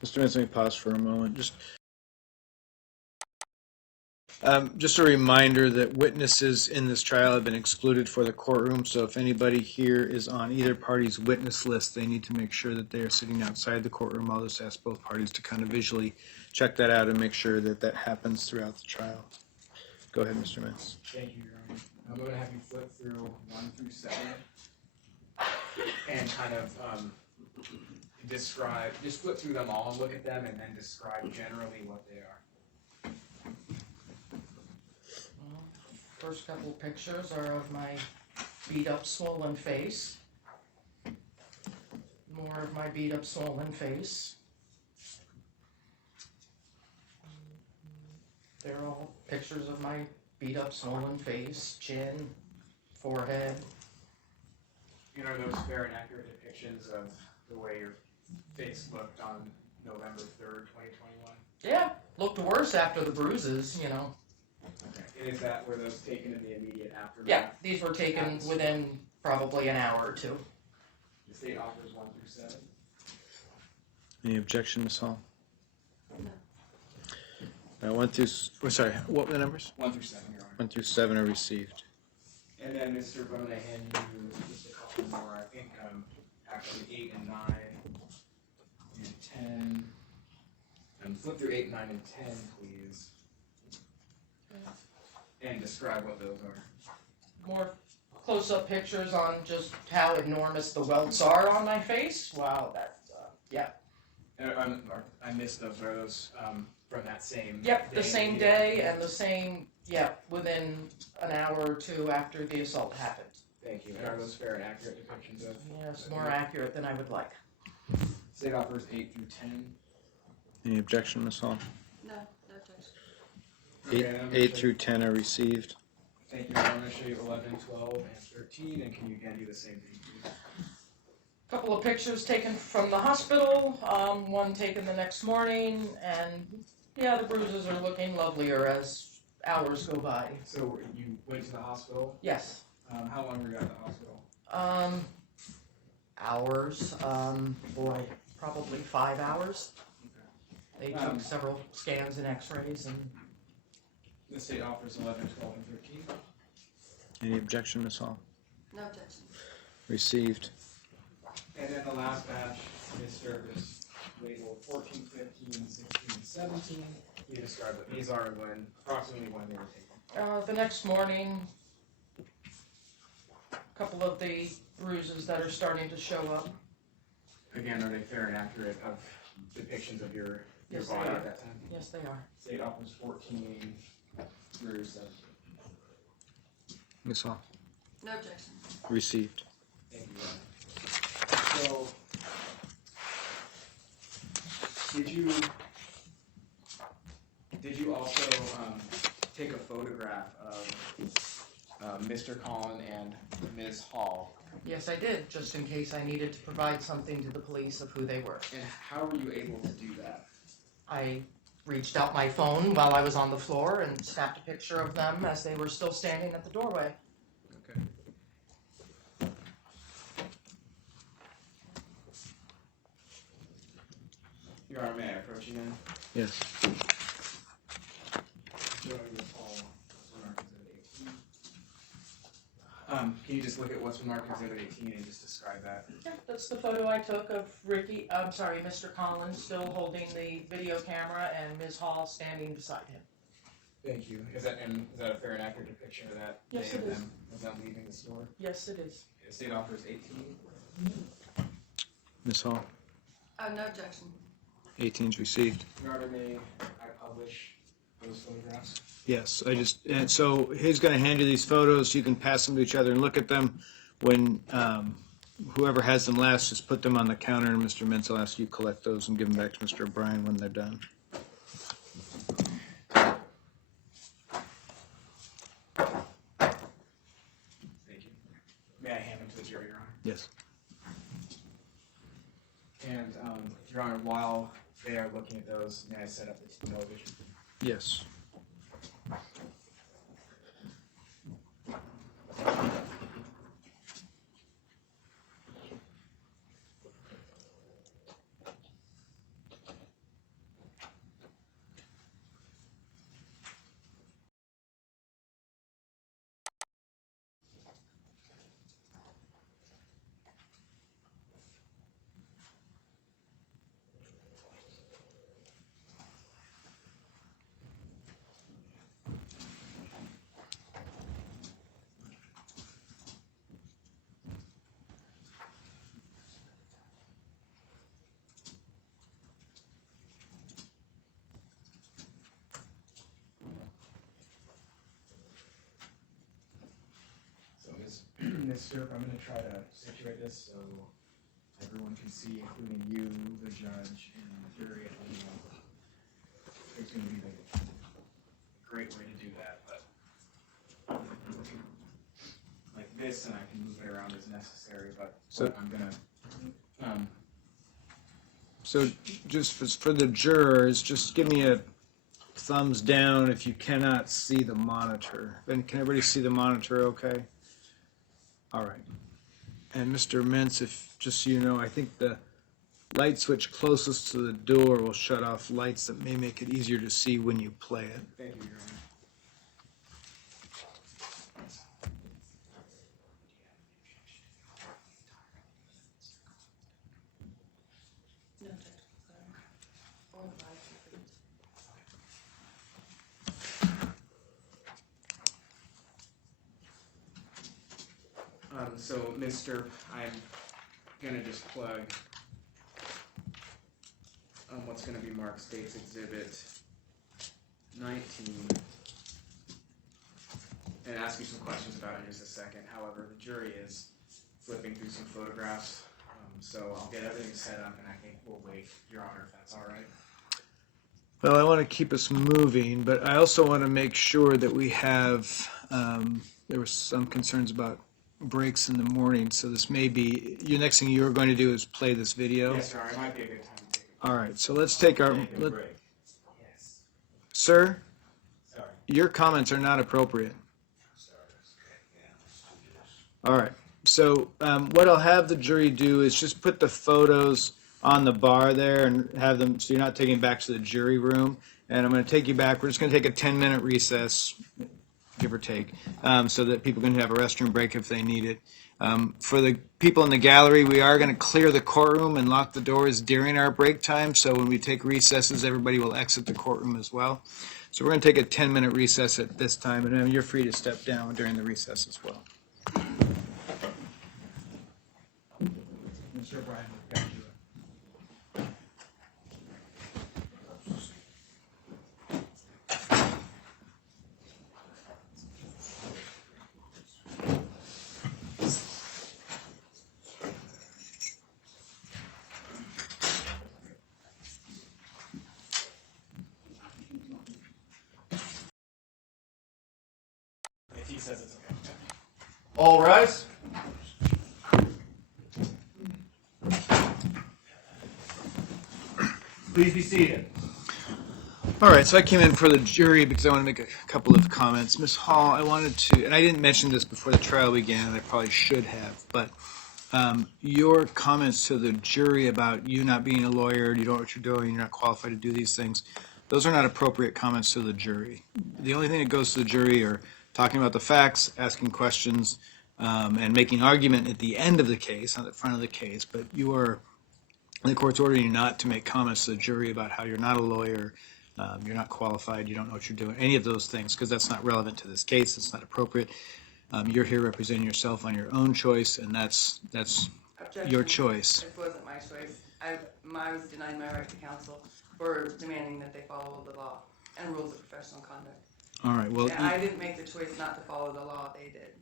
Mr. Vince, let me pause for a moment. Just a reminder that witnesses in this trial have been excluded for the courtroom, so if anybody here is on either party's witness list, they need to make sure that they are sitting outside the courtroom. I'll just ask both parties to kind of visually check that out and make sure that that happens throughout the trial. Go ahead, Mr. Mintz. Thank you, Your Honor. I'm going to have you flip through 1 through 7 and kind of describe, just flip through them all and look at them and then describe generally what they are. First couple pictures are of my beat up, swollen face. More of my beat up, swollen face. They're all pictures of my beat up, swollen face, chin, forehead. You know, are those fair and accurate depictions of the way your face looked on November 3rd, 2021? Yeah, looked worse after the bruises, you know. Okay. And is that, were those taken in the immediate aftermath? Yeah, these were taken within probably an hour or two. The state offers 1 through 7. Any objection, Ms. Hall? No. 1 through, sorry, what were the numbers? 1 through 7, Your Honor. 1 through 7 are received. And then, Mr. I'm going to hand you just a couple more. I think actually 8 and 9 and 10. And flip through 8, 9, and 10, please. And describe what those are. More close-up pictures on just how enormous the welts are on my face. Wow, that, yeah. I missed those. Are those from that same Yep, day? the same day and the same, yeah, within an hour or two after the assault happened. Thank you. And are those fair and accurate depictions of? Yes, more accurate than I would like. State offers 8 through 10. Any objection, Ms. Hall? No, no objection. 8 through 10 are received. Thank you. I'm going to show you 11, 12, and 13. And can you again do the same thing, please? Couple of pictures taken from the hospital, one taken the next morning, and yeah, the bruises are looking lovelier as hours go by. So you went to the hospital. Yes. How long were you at the hospital? Hours, boy, probably 5 hours. They took several scans and x-rays and... The state offers 11, 12, and 13. Any objection, Ms. Hall? No objection. Received. And then the last batch is service labeled 14, 15, 16, 17. You describe what these are and when, approximately when they were taken. The next morning, a couple of the bruises that are starting to show up. Again, are they fair and accurate of depictions of your Yes, they body are. at that time? Yes, they are. State offers 14 through 17. Ms. Hall? No objection. Received. Thank you. So, did you also take a photograph of Mr. Collin and Ms. Hall? Yes, I did, just in case I needed to provide something to the police of who they were. And how were you able to do that? I reached out my phone while I was on the floor and snapped a picture of them as they were still standing at the doorway. Okay. Your Honor, may I approach you now? Yes. Showing Ms. Hall what's marked Exhibit 18. Can you just look at what's marked Exhibit 18 and just describe that? Yeah, that's the photo I took of Mr. Collins still holding the video camera and Ms. Hall standing beside him. Thank you. Is that a fair and accurate depiction of that Yes, day it of is. them leaving the store? Yes, it is. The state offers 18. Ms. Hall? No objection. 18's received. Your Honor, may I publish those photographs? Yes, and so he's going to hand you these photos. You can pass them to each other and look at them. When whoever has them last, just put them on the counter, and Mr. Mintz will ask you to collect those and give them back to Mr. O'Brien when they're done. Yes. And, Your Honor, while they are looking at those, may I set up the television? Yes. So, Ms. Stirp, I'm gonna try to situate this so everyone can see, including you, the judge, and the jury at the end. It's gonna be a great way to do that, but like this, and I can move it around as necessary, but So- I'm gonna, So just for the jurors, just give me a thumbs down if you cannot see the monitor. Then can everybody see the monitor okay? All right. And Mr. Mintz, if just so you know, I think the light switch closest to the door will shut off lights that may make it easier to see when you play it. thank you, Your Honor. So, Mr., I'm gonna just plug what's gonna be marked State's Exhibit 19 and ask you some questions about it in just a second. However, the jury is flipping through some photographs, so I'll get everything set up and I think we'll wait, Your Honor, if that's all right. Well, I want to keep us moving, but I also want to make sure that we have, there were some concerns about breaks in the morning, so this may be, your next thing you're going to do is play this video? Yes, Your Honor, it might be a good time to take a All right, so let's take our, break. Yes. sir, Sorry. your comments are not appropriate. All right, so what I'll have the jury do is just put the photos on the bar there and have them, so you're not taking it back to the jury room. And I'm going to take you back. We're just going to take a 10-minute recess, give or take, so that people can have a restroom break if they need it. For the people in the gallery, we are going to clear the courtroom and lock the doors during our break time. So when we take recesses, everybody will exit the courtroom as well. So we're going to take a 10-minute recess at this time, and then you're free to step down during the recess as well. Mr. O'Brien, back to you. If he says it's okay. All rise. Please be seated. All right, so I came in for the jury because I want to make a couple of comments. Ms. Hall, I wanted to, and I didn't mention this before the trial began, and I probably should have, but your comments to the jury about you not being a lawyer, you don't know what you're doing, you're not qualified to do these things, those are not appropriate comments to the jury. The only thing that goes to the jury are talking about the facts, asking questions, and making argument at the end of the case, not at the front of the case, but you are, the court's ordering you not to make comments to the jury about how you're not a lawyer, you're not qualified, you don't know what you're doing, any of those things, because that's not relevant to this case, it's not appropriate. You're here representing yourself on your own choice, and that's your Objection. choice. It wasn't my choice. I was denied my right to counsel for demanding that they follow the law and rules of professional conduct. All right, well, And I didn't make the choice not to follow the law, they did.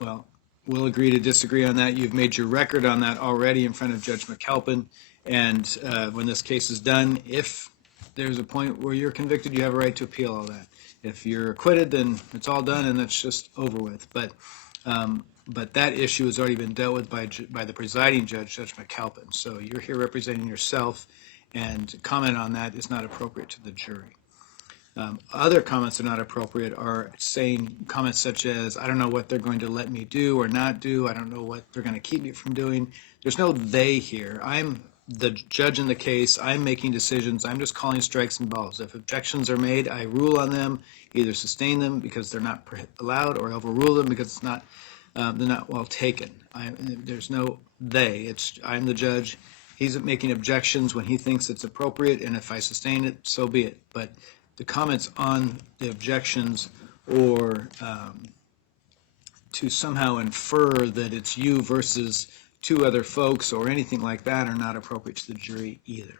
well, we'll agree to disagree on that. You've made your record on that already in front of Judge McAlpin, and when this case is done, if there's a point where you're convicted, you have a right to appeal all that. If you're acquitted, then it's all done and it's just over with. But But that issue has already been dealt with by the presiding judge, Judge McAlpin. So you're here representing yourself, and comment on that is not appropriate to the jury. Other comments are not appropriate are saying comments such as, I don't know what they're going to let me do or not do. I don't know what they're going to keep me from doing. There's no they here. I'm the judge in the case. I'm making decisions. I'm just calling strikes and balls. If objections are made, I rule on them, either sustain them because they're not allowed or overrule them because they're not well taken. There's no they. I'm the judge. He's making objections when he thinks it's appropriate, and if I sustain it, so be it. But the comments on the objections or to somehow infer that it's you versus two other folks or anything like that are not appropriate to the jury either.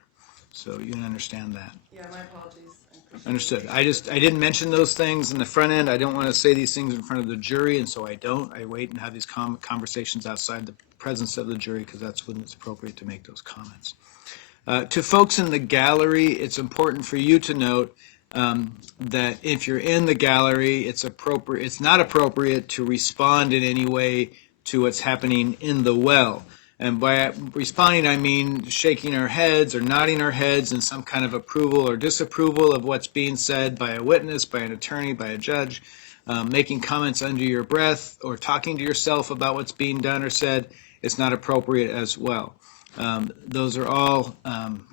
So you can understand that. Yeah, my apologies. Understood. I didn't mention those things in the front end. I don't want to say these things in front of the jury, and so I don't. I wait and have these conversations outside the presence of the jury because that's when it's appropriate to make those comments. To folks in the gallery, it's important for you to note that if you're in the gallery, it's not appropriate to respond in any way to what's happening in the well. And by responding, I mean shaking our heads or nodding our heads in some kind of approval or disapproval of what's being said by a witness, by an attorney, by a judge, making comments under your breath or talking to yourself about what's being done or said. It's not appropriate as well. Those are all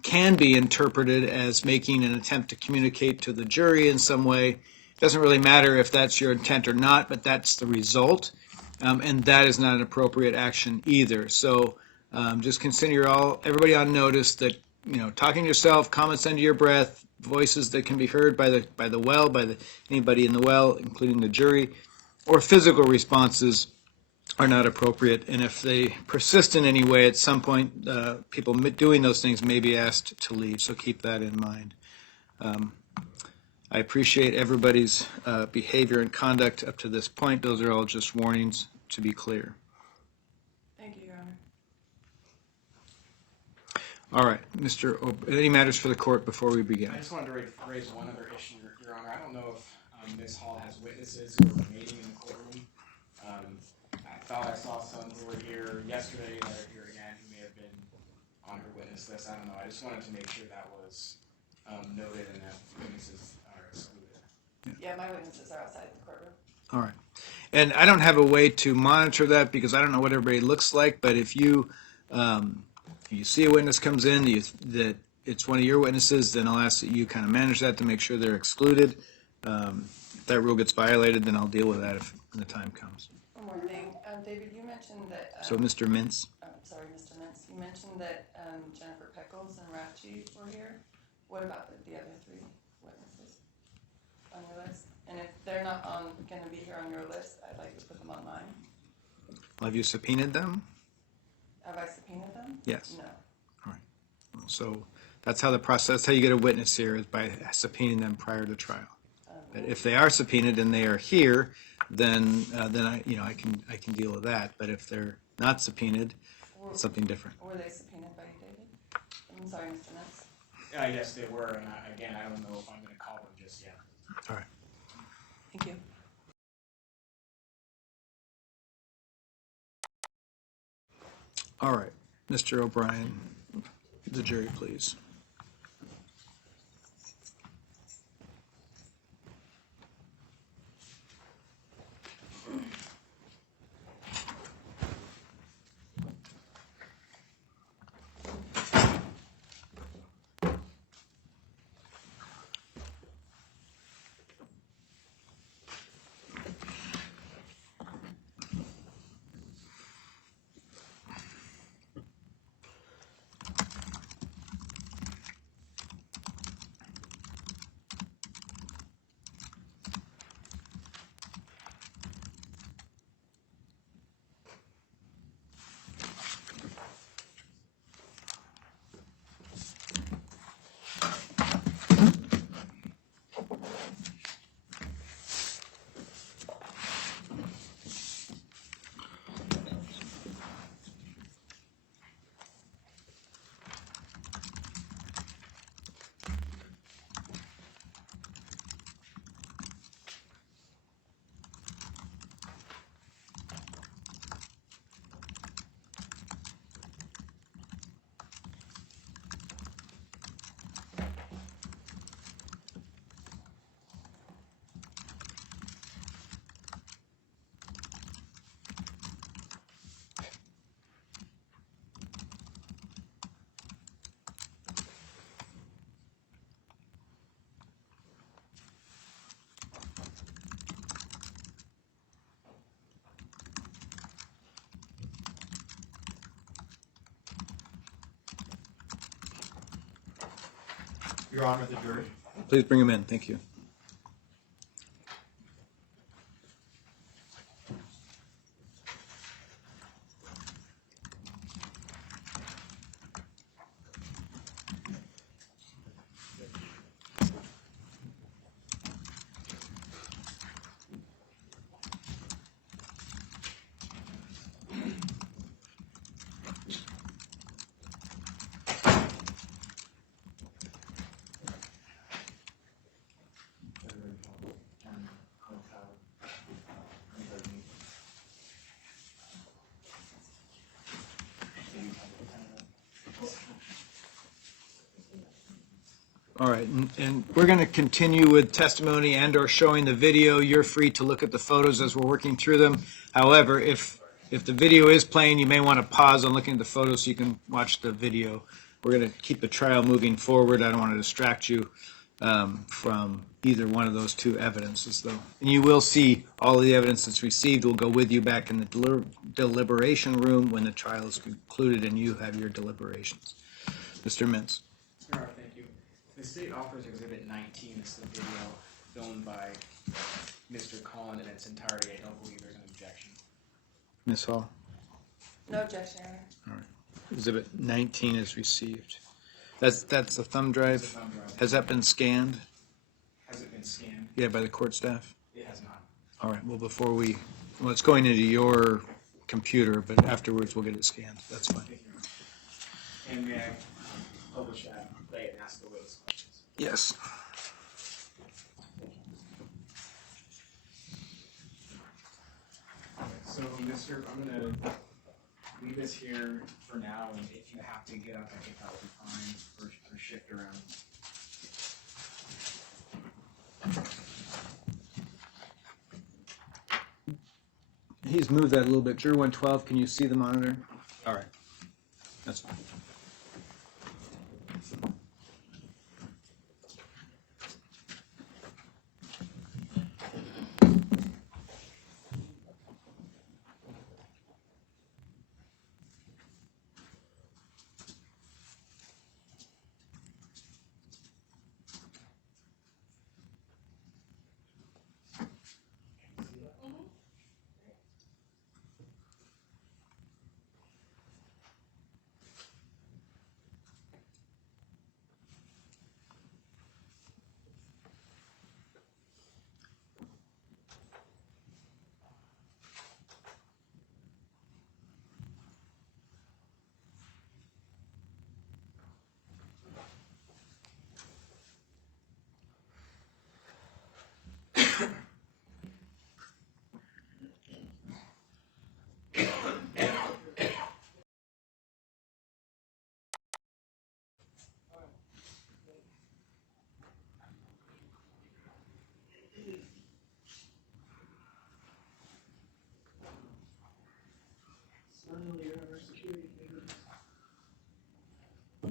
can be interpreted as making an attempt to communicate to the jury in some way. It doesn't really matter if that's your intent or not, but that's the result, and that is not an appropriate action either. So just consider everybody on notice that talking to yourself, comments under your breath, voices that can be heard by the well, anybody in the well, including the jury, or physical responses are not appropriate, and if they persist in any way, at some point, people doing those things may be asked to leave, so keep that in mind. I appreciate everybody's behavior and conduct up to this point. Those are all just warnings, to be clear. Thank you, Your Honor. All right, any matters for the court before we begin? I just wanted to raise one other issue, Your Honor. I don't know if Ms. Hall has witnesses who are remaining in the courtroom. I thought I saw some who were here yesterday that are here again who may have been on her witness list. I don't know. I just wanted to make sure that was noted and that witnesses are excluded. Yeah, my witnesses are outside the courtroom. All right. And I don't have a way to monitor that because I don't know what everybody looks like, but if you see a witness comes in that it's one of your witnesses, then I'll ask that you kind of manage that to make sure they're excluded. If that rule gets violated, then I'll deal with that when the time comes. One more thing. David, you mentioned that... So Mr. Mintz? Sorry, Mr. Mintz. You mentioned that Jennifer Peckles and Ratchie were here. What about the other three witnesses on your list? And if they're not going to be here on your list, I'd like to put them on mine. Well, have you subpoenaed them? Have I subpoenaed them? Yes. No. All right. So that's how the process, that's how you get a witness here, is by subpoenaing them prior to trial. But if they are subpoenaed and they are here, then I can deal with that. But if they're not subpoenaed, it's something different. Were they subpoenaed by you, David? I'm sorry, Mr. Mintz. Yes, they were. And I don't know if I'm going to call them just yet. All right. Thank you. All right. Mr. O'Brien, the jury, please. Your Honor, the jury. Please bring him in. Thank you. All right, and we're going to continue with testimony and/or showing the video. You're free to look at the photos as we're working through them. However, if the video is playing, you may want to pause on looking at the photos so you can watch the video. We're going to keep the trial moving forward. I don't want to distract you from either one of those two evidences, though. And you will see all of the evidence that's received will go with you back in the deliberation room when the trial is concluded and you have your deliberations. Mr. Mintz. Your Honor, thank you. The state offers Exhibit 19. It's the video filmed by Mr. Collin in its entirety. I don't believe there's an objection. Ms. Hall. No objection, Your Honor. All right. Exhibit 19 is received. That's a thumb drive. It's a thumb drive. Has that been scanned? Has it been scanned? Yeah, by the court staff? It has not. All right, well, it's going into your computer, but afterwards we'll get it scanned. That's fine. Thank you. And may I publish that, play it, and ask the witness questions? Yes. So, Mr., I'm going to leave this here for now, and if you have to get up, I think that will be fine for shift around. He's moved that a little bit. Juror 112, can you see the monitor? All right. That's fine.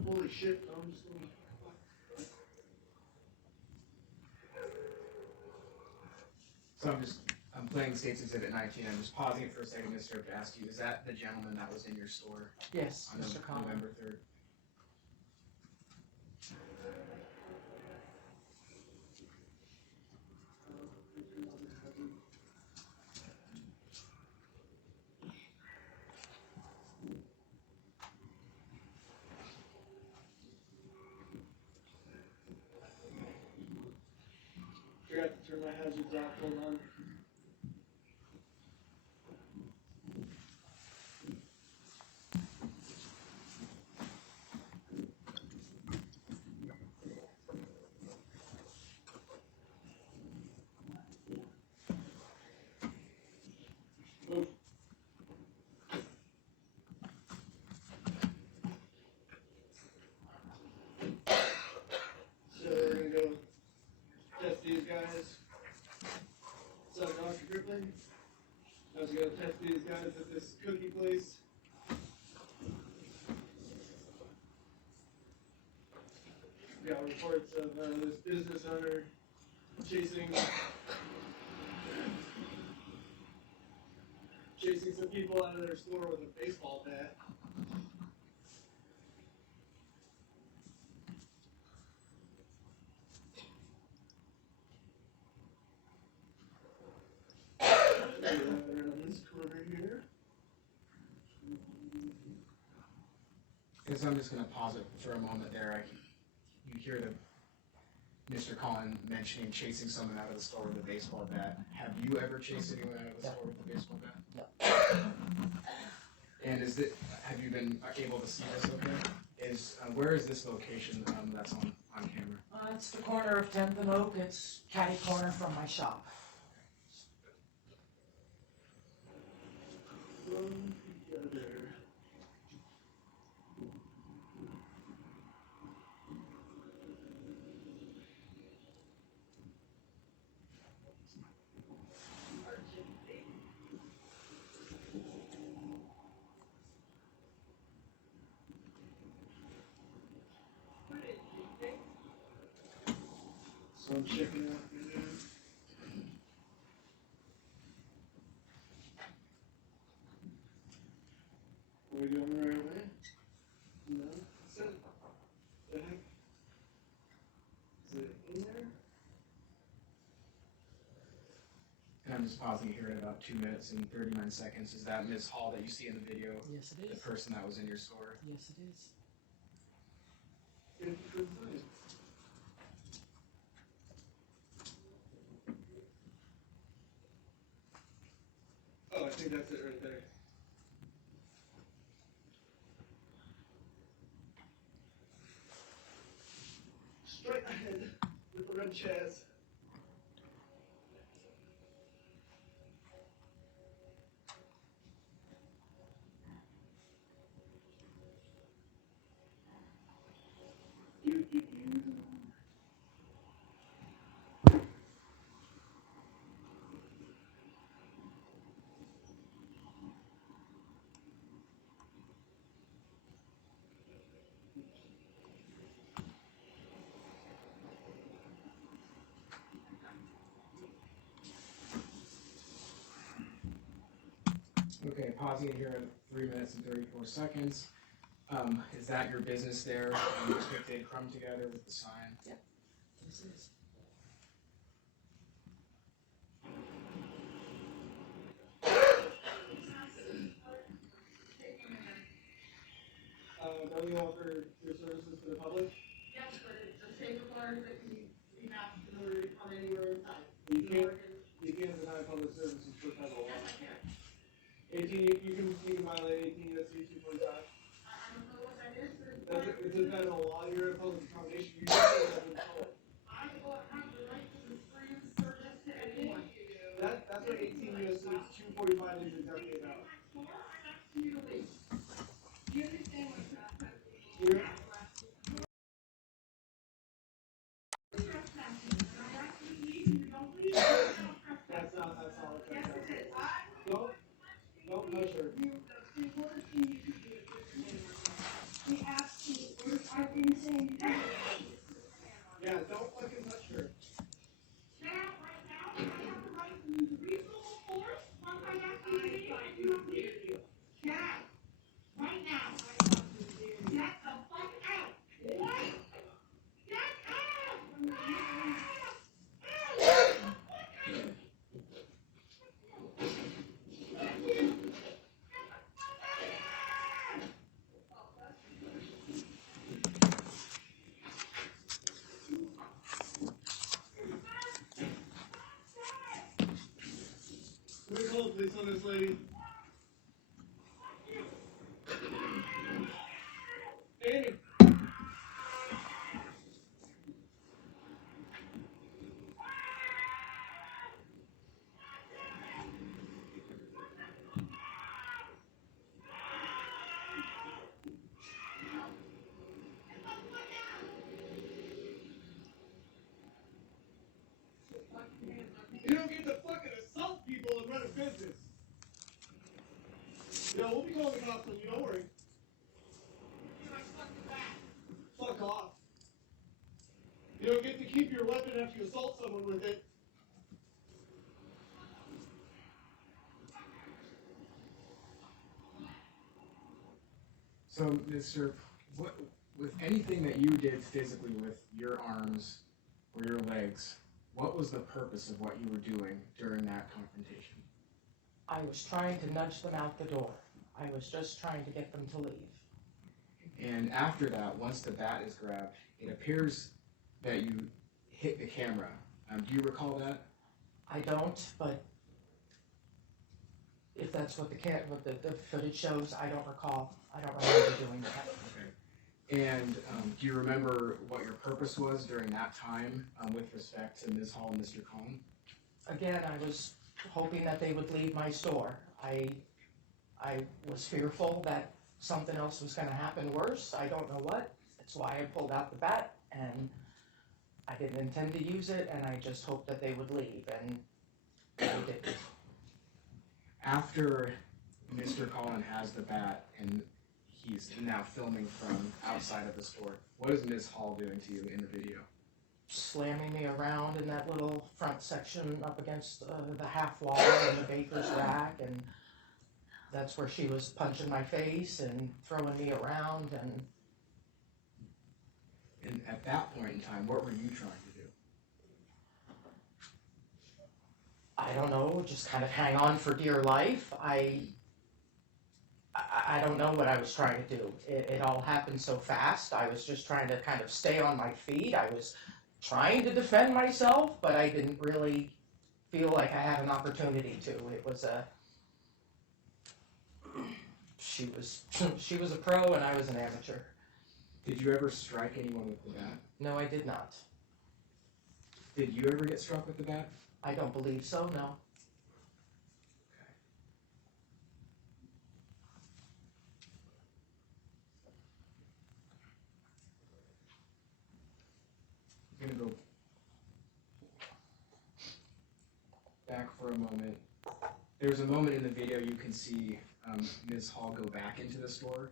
Holy shit, I'm just gonna... So I'm playing State's Exhibit 19. I'm just pausing it for a second, Mr. to ask you, is that the gentleman that was in your store Yes, on Mr. Collin. November 3rd? Forgot to turn my hazards off, hold on. Move. So we're gonna go test these guys. What's up, Dr. Griffin? I was gonna test these guys at this cookie place. We got reports of this business owner chasing some people out of their store with a baseball bat. On this corner here. Because I'm just gonna pause it for a moment there. You hear Mr. Collin mentioning chasing someone out of the store with a baseball bat. Have you ever chased anyone out of the store with a baseball bat? No. And have you been able to see this okay? Where is this location that's on camera? It's the corner of 10th and Oak. It's catty corner from my shop. Together. So I'm checking out here. Are we going the right way? No? Is it? The heck? Is it in there? And I'm just pausing here at about 2 minutes and 39 seconds. Is that Ms. Hall that you see in the video? Yes, it The is. person that was in your store? Yes, it is. Good find. Oh, I think that's it right there. Straight ahead with the red chairs. Okay, pausing it here at 3 minutes and 34 seconds. Is that your business there? Depicted crumb together with the sign? This is. Don't you offer your services to the public? Yes, but it's the same requirement that we have in order to come anywhere inside. You can't deny public services for federal law. Yes, I can. 18, you can violate 18 U.S.C. 245. I don't know what that is, but It's a federal law. You're a public accommodation. You can't have control. I will have the right to free service to anyone. That's what 18 U.S.C. 245 is exactly about. I'm asking you to leave. Do you understand what trespass is? You're, Trespassing. And I ask you to leave and you don't leave. that's not what Yes, trespass it is. is. Don't touch her. The worst thing you could do is we ask you, I've been saying, Yeah, don't fucking touch her. now, right now, I have the right to use reasonable force once I ask you to leave and you don't leave. Get out. Right now. Get the fuck out. What? Get out. Can we call the police on this lady? Amy. You don't get to fucking assault people and run a business. Yeah, we'll be calling the cops on you, don't worry. Fuck off. You don't get to keep your weapon after you assault someone with it. So, Mr. With anything that you did physically with your arms or your legs, what was the purpose of what you were doing during that confrontation? I was trying to nudge them out the door. I was just trying to get them to leave. And after that, once the bat is grabbed, it appears that you hit the camera. Do you recall that? I don't, but if that's what the footage shows, I don't recall. I don't remember doing that. Okay. And do you remember what your purpose was during that time with respect to Ms. Hall and Mr. Collin? Again, I was hoping that they would leave my store. I was fearful that something else was gonna happen worse. I don't know what. That's why I pulled out the bat, and I didn't intend to use it, and I just hoped that they would leave, and they didn't. After Mr. Collin has the bat and he's now filming from outside of the store, what is Ms. Hall doing to you in the video? Slamming me around in that little front section up against the half wall and the baker's rack, and that's where she was punching my face and throwing me around. And at that point in time, what were you trying to do? I don't know, just kind of hang on for dear life. I don't know what I was trying to do. It all happened so fast. I was just trying to kind of stay on my feet. I was trying to defend myself, but I didn't really feel like I had an opportunity to. It was she was a pro and I was an amateur. Did you ever strike anyone with the bat? No, I did not. Did you ever get struck with the bat? I don't believe so, no. I'm gonna go back for a moment. There's a moment in the video you can see Ms. Hall go back into the store.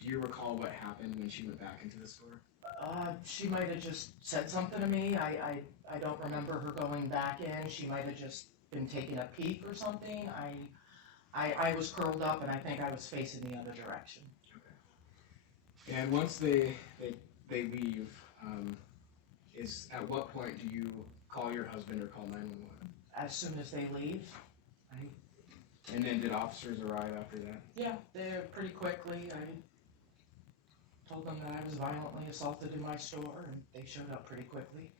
Do you recall what happened when she went back into the store? She might have just said something to me. I don't remember her going back in. She might have just been taking a peek or something. I was curled up and I think I was facing the other direction. Okay. And once they leave, is at what point do you call your husband or call 911? As soon as they leave, And then did officers arrive after that? yeah, they're pretty quickly. I told them that I was violently assaulted in my store, and they showed up pretty quickly.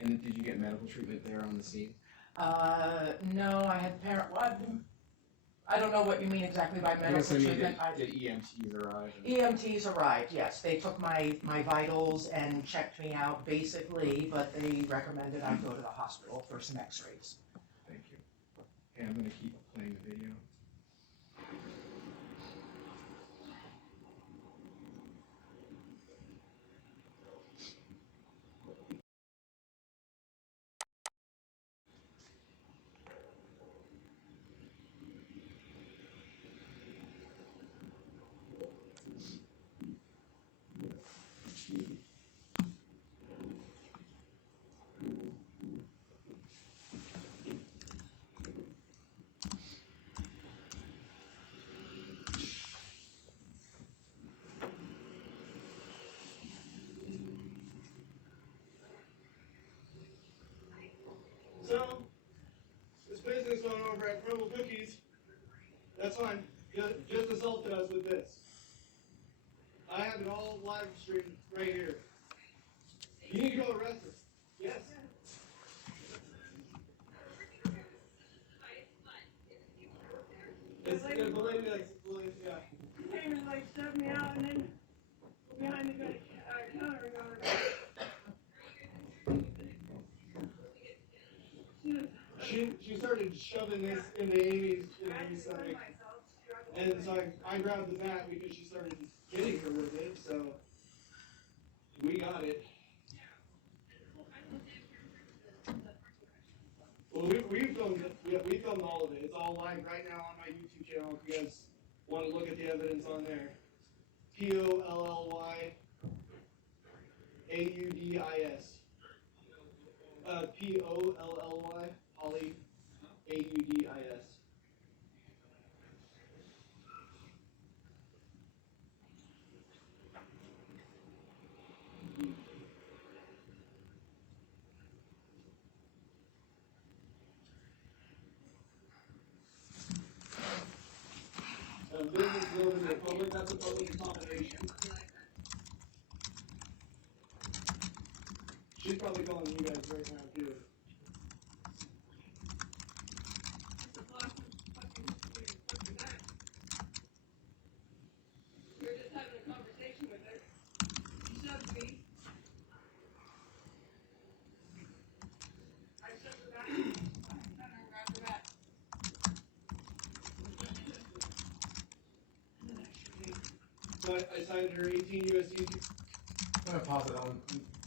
And did you get medical treatment there on the scene? No, I had I don't know what you mean exactly by medical treatment. Did EMTs arrive? EMTs arrived, yes. They took my vitals and checked me out basically, but they recommended I go to the hospital for some x-rays. Thank you. Okay, I'm going to keep playing the video. So, this business owner over at Crumble Cookies, that's fine, just assaulted us with this. I have it all live streamed right here. You need to go arrest her. Yes. It's like a lady yeah. He came and like shoved me out and then behind the counter and got her. She started shoving this into Amy's stomach, and so I grabbed the bat because she started hitting her with it, so we got it. Well, we filmed it. We filmed all of it. It's all live right now on my YouTube channel if you guys want to look at the evidence on there. POLLY AUDIS. POLLY Polly AUDIS. business is open to the public, that's a public accommodation. She's probably calling you guys right now too. We're just having a conversation with her. She shoved me. I shoved her back. I grabbed her back. So I cited her 18 USC. I'm gonna pause it on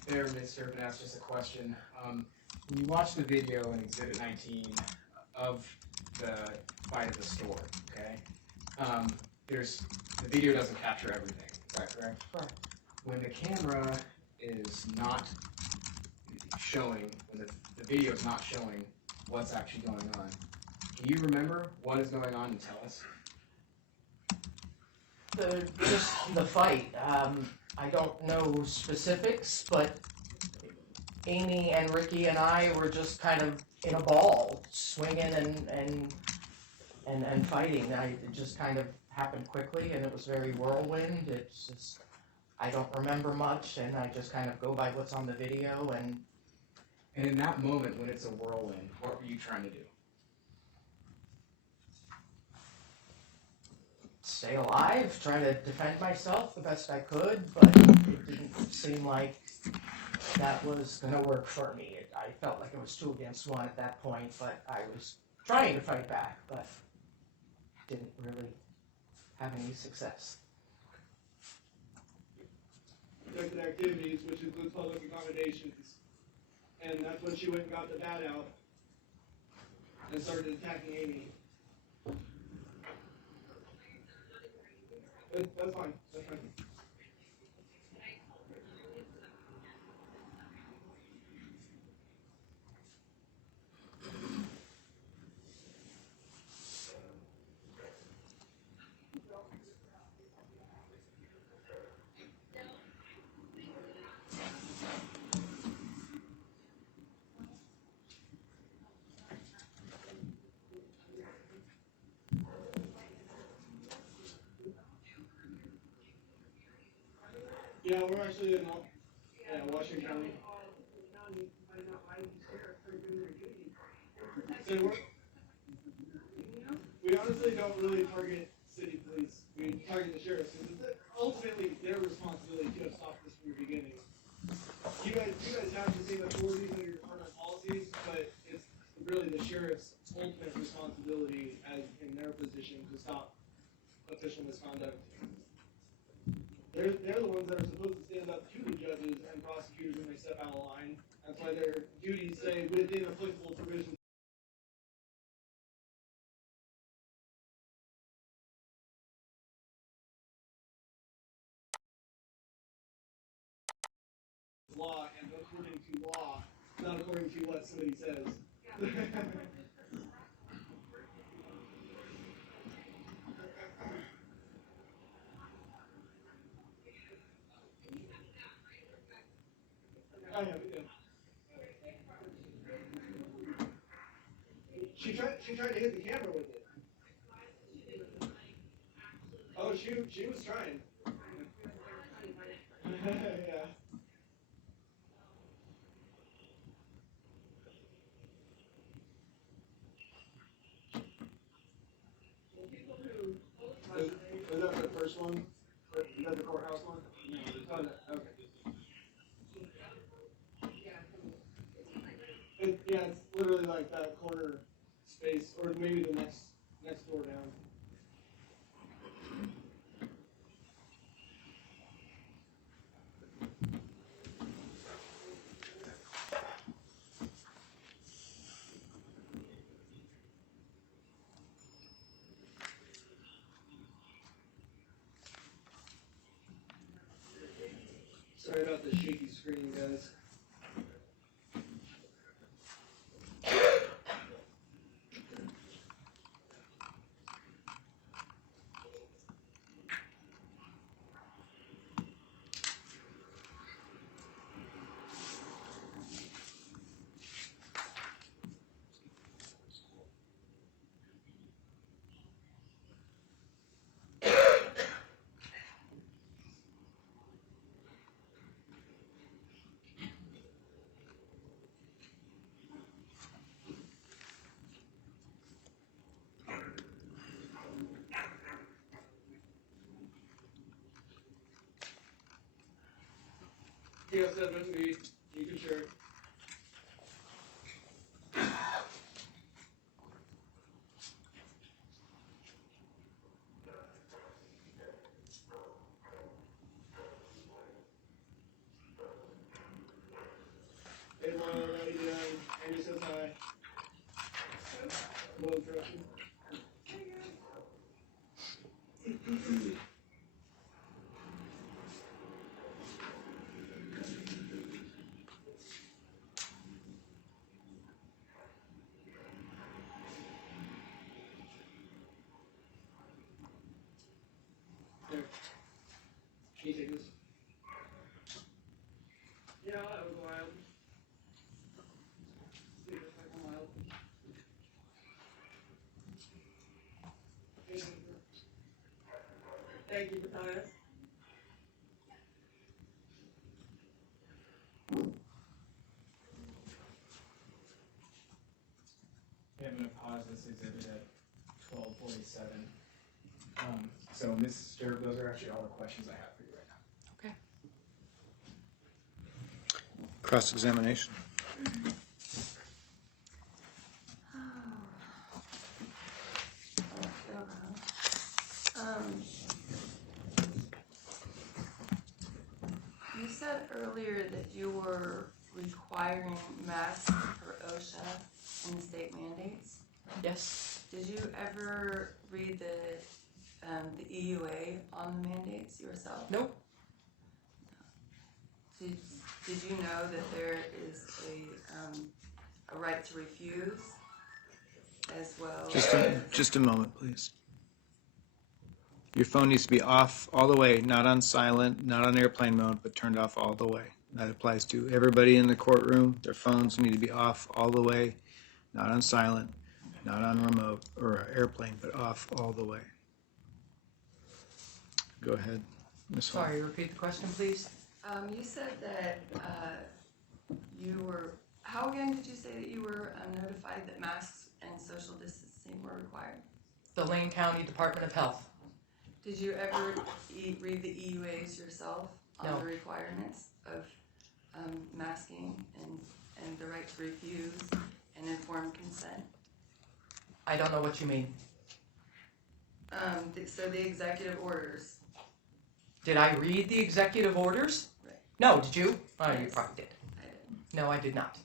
there, mister, but ask just a question. When you watch the video in Exhibit 19 of the fight at the store, okay? The video doesn't capture everything, is that correct? Correct. When the camera is not showing, when the video is not showing what's actually going on, can you remember what is going on and tell us? Just the fight. I don't know specifics, but Amy and Ricky and I were just kind of in a ball, swinging and fighting. It just kind of happened quickly, and it was very whirlwind. It's just, I don't remember much, and I just kind of go by what's on the video and And in that moment, when it's a whirlwind, what were you trying to do? stay alive, try to defend myself the best I could, but it didn't seem like that was gonna work for me. I felt like it was 2 against 1 at that point, but I was trying to fight back, but didn't really have any success. Protected activities, which includes public accommodations. And that's when she went and got the bat out and started attacking Amy. That's fine. That's fine. Yeah, we're actually in Washington County. So we honestly don't really target city police. We target the sheriffs because it's ultimately their responsibility to have stopped this from the beginning. You guys have the same authorities under your department policies, but it's really the sheriff's ultimate responsibility as in their position to stop official misconduct. They're the ones that are supposed to stand up to the judges and prosecutors when they step out of line. That's why their duties say within applicable provisions. Law and according to law, not according to what somebody says. I have it, yeah. She tried to hit the camera with it. Oh, she was trying. Yeah. Is that the first one? Is that the courthouse one? No. Okay. Yeah, it's literally like that corner space, or maybe the next door down. Sorry about the shaky screen, guys. kiosk 7B, you can share. Hey, Laura, how you doing? Andy says hi. No interruption. Here. Can you take this? Yeah, that was wild. See, that's like wild. Thank you for telling us. Okay, I'm gonna pause this exhibit at 12:47. So Mr. Those are actually all the questions I have for you right now. Cross-examination. You said earlier that you were requiring masks for OSHA and the state mandates. Yes. Did you ever read the EUA on the mandates yourself? Nope. Did you know that there is a right to refuse as well? Just a moment, please. Your phone needs to be off all the way, not on silent, not on airplane mode, but turned off all the way. That applies to everybody in the courtroom. Their phones need to be off all the way, not on silent, not on remote or airplane, but off all the way. Go ahead, Ms. Hall. Sorry, repeat the question, please. You said that you were, how again did you say that you were notified that masks and social distancing were required? The Lane County Department of Health. Did you ever read the EUAs yourself on No. the requirements of masking and the right to refuse and informed consent? I don't know what you mean. So the executive orders. Did I read the executive orders? Right. No, did you? Oh, you Yes. probably did. I didn't. No, I did not.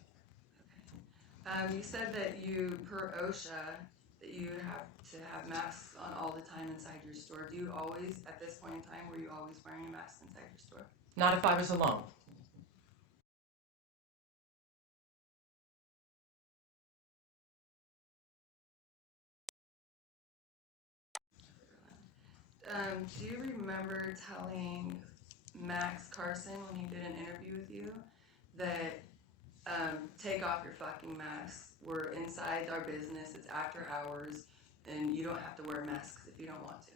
You said that you, per OSHA, that you have to have masks on all the time inside your store. Do you always, at this point in time, were you always wearing a mask inside your store? Not if I was alone. Do you remember telling Max Carson when he did an interview with you that take off your fucking masks? We're inside our business, it's after hours, and you don't have to wear masks if you don't want to.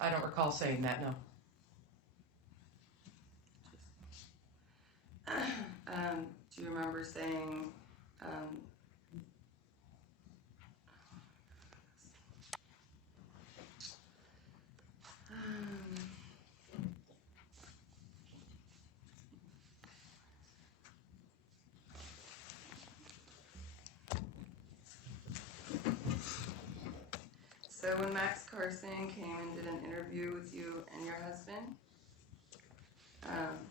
I don't recall saying that, no. Do you remember saying, so when Max Carson came and did an interview with you and your husband,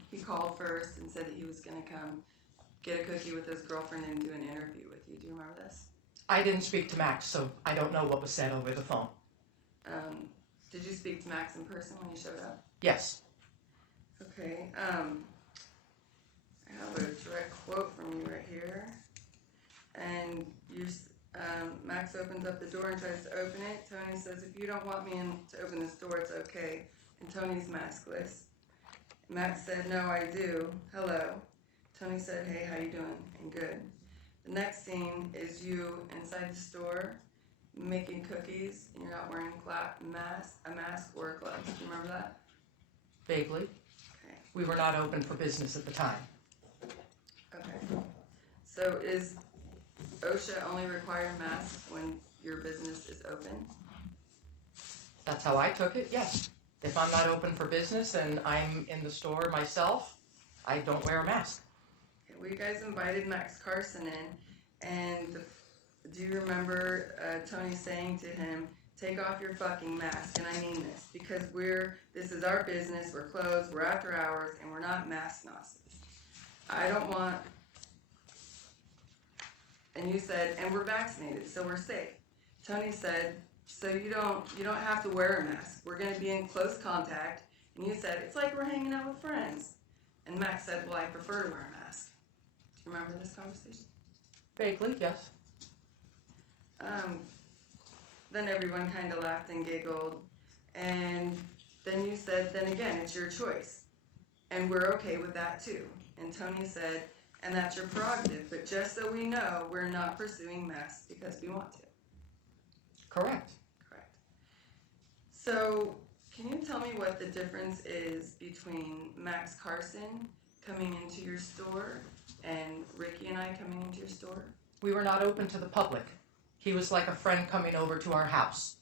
he called first and said that he was gonna come get a cookie with his girlfriend and do an interview with you. Do you remember this? I didn't speak to Max, so I don't know what was said over the phone. Did you speak to Max in person when you showed up? Yes. Okay, I have a direct quote from you right here. And Max opens up the door and tries to open it. Tony says, if you don't want me to open this door, it's okay. And Tony's maskless. Max said, no, I do. Hello. Tony said, hey, how you doing? And good. The next scene is you inside the store making cookies, and you're not wearing a mask or a glove. Do you remember that? Vaguely. Okay. We were not open for business at the time. Okay. So is OSHA only requiring masks when your business is open? That's how I took it, yes. If I'm not open for business and I'm in the store myself, I don't wear a mask. Well, you guys invited Max Carson in, and do you remember Tony saying to him, take off your fucking mask, and I mean this, because this is our business, we're closed, we're after hours, and we're not mask Nazis. I don't want, and you said, and we're vaccinated, so we're safe. Tony said, so you don't have to wear a mask, we're gonna be in close contact, and you said, it's like we're hanging out with friends. And Max said, well, I prefer to wear a mask. Do you remember this conversation? Vaguely, yes. Then everyone kind of laughed and giggled, and then you said, then again, it's your choice, and we're okay with that too. And Tony said, and that's your prerogative, but just so we know, we're not pursuing masks because we want to. Correct. Correct. So, can you tell me what the difference is between Max Carson coming into your store and Ricky and I coming into your store? We were not open to the public. He was like a friend coming over to our house.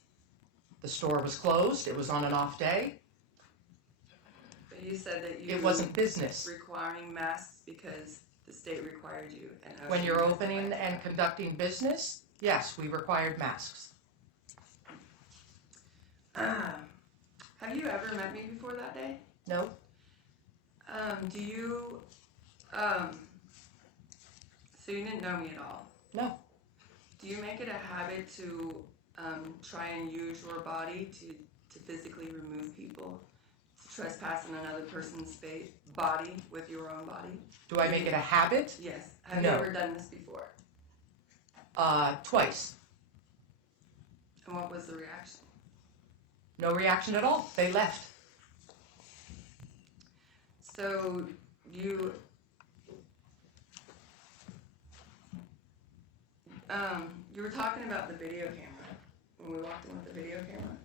The store was closed, it was on an off day. But you said that you It wasn't business. requiring masks because the state required you. And When you're opening and conducting business, yes, we required masks. Have you ever met me before that day? No? Do you, so you didn't know me at all? No. Do you make it a habit to try and use your body to physically remove people, to trespass in another person's body with your own body? Do I make it a habit? Yes. Have No. you ever done this before? Twice. And what was the reaction? No reaction at all. They left. So you were talking about the video camera when we walked in with the video camera.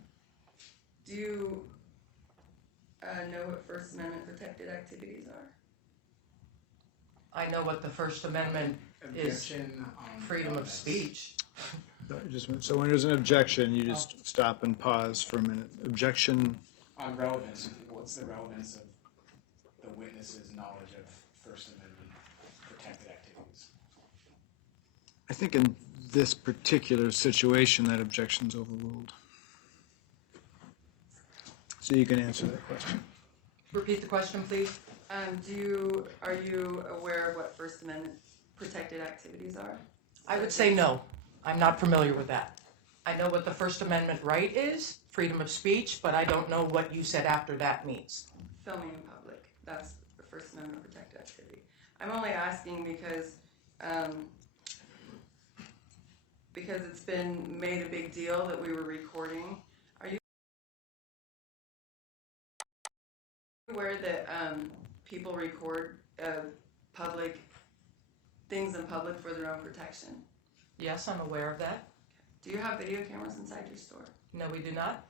Do you know what First Amendment protected activities are? I know what the First Amendment is. Objection on Freedom of relevance. speech. So when there's an objection, you just stop and pause for a minute. Objection, On relevance, what's the relevance of the witness's knowledge of First Amendment protected activities? I think in this particular situation, that objection's overruled. So you can answer that question. Repeat the question, please. Are you aware of what First Amendment protected activities are? I would say no. I'm not familiar with that. I know what the First Amendment right is, freedom of speech, but I don't know what you said after that means. Filming in public, that's the First Amendment protected activity. I'm only asking because it's been made a big deal that we were recording. Are you aware that people record public things in public for their own protection? Yes, I'm aware of that. Do you have video cameras inside your store? No, we do not.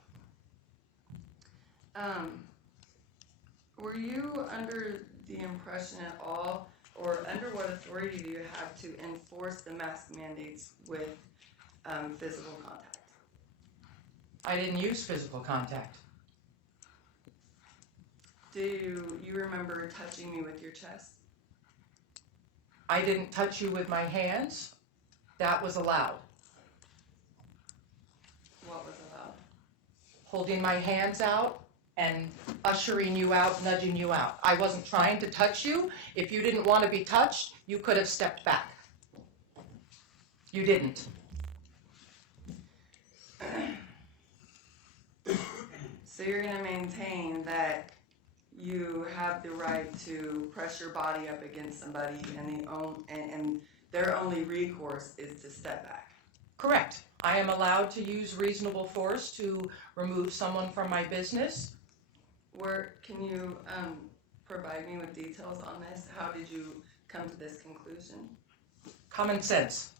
Were you under the impression at all, or under what authority do you have to enforce the mask mandates with physical contact? I didn't use physical contact. Do you remember touching me with your chest? I didn't touch you with my hands. That was allowed. What was allowed? Holding my hands out and ushering you out, nudging you out. I wasn't trying to touch you. If you didn't want to be touched, you could have stepped back. You didn't. So you're going to maintain that you have the right to press your body up against somebody and their only recourse is to step back? Correct. I am allowed to use reasonable force to remove someone from my business. Can you provide me with details on this? How did you come to this conclusion? Common sense.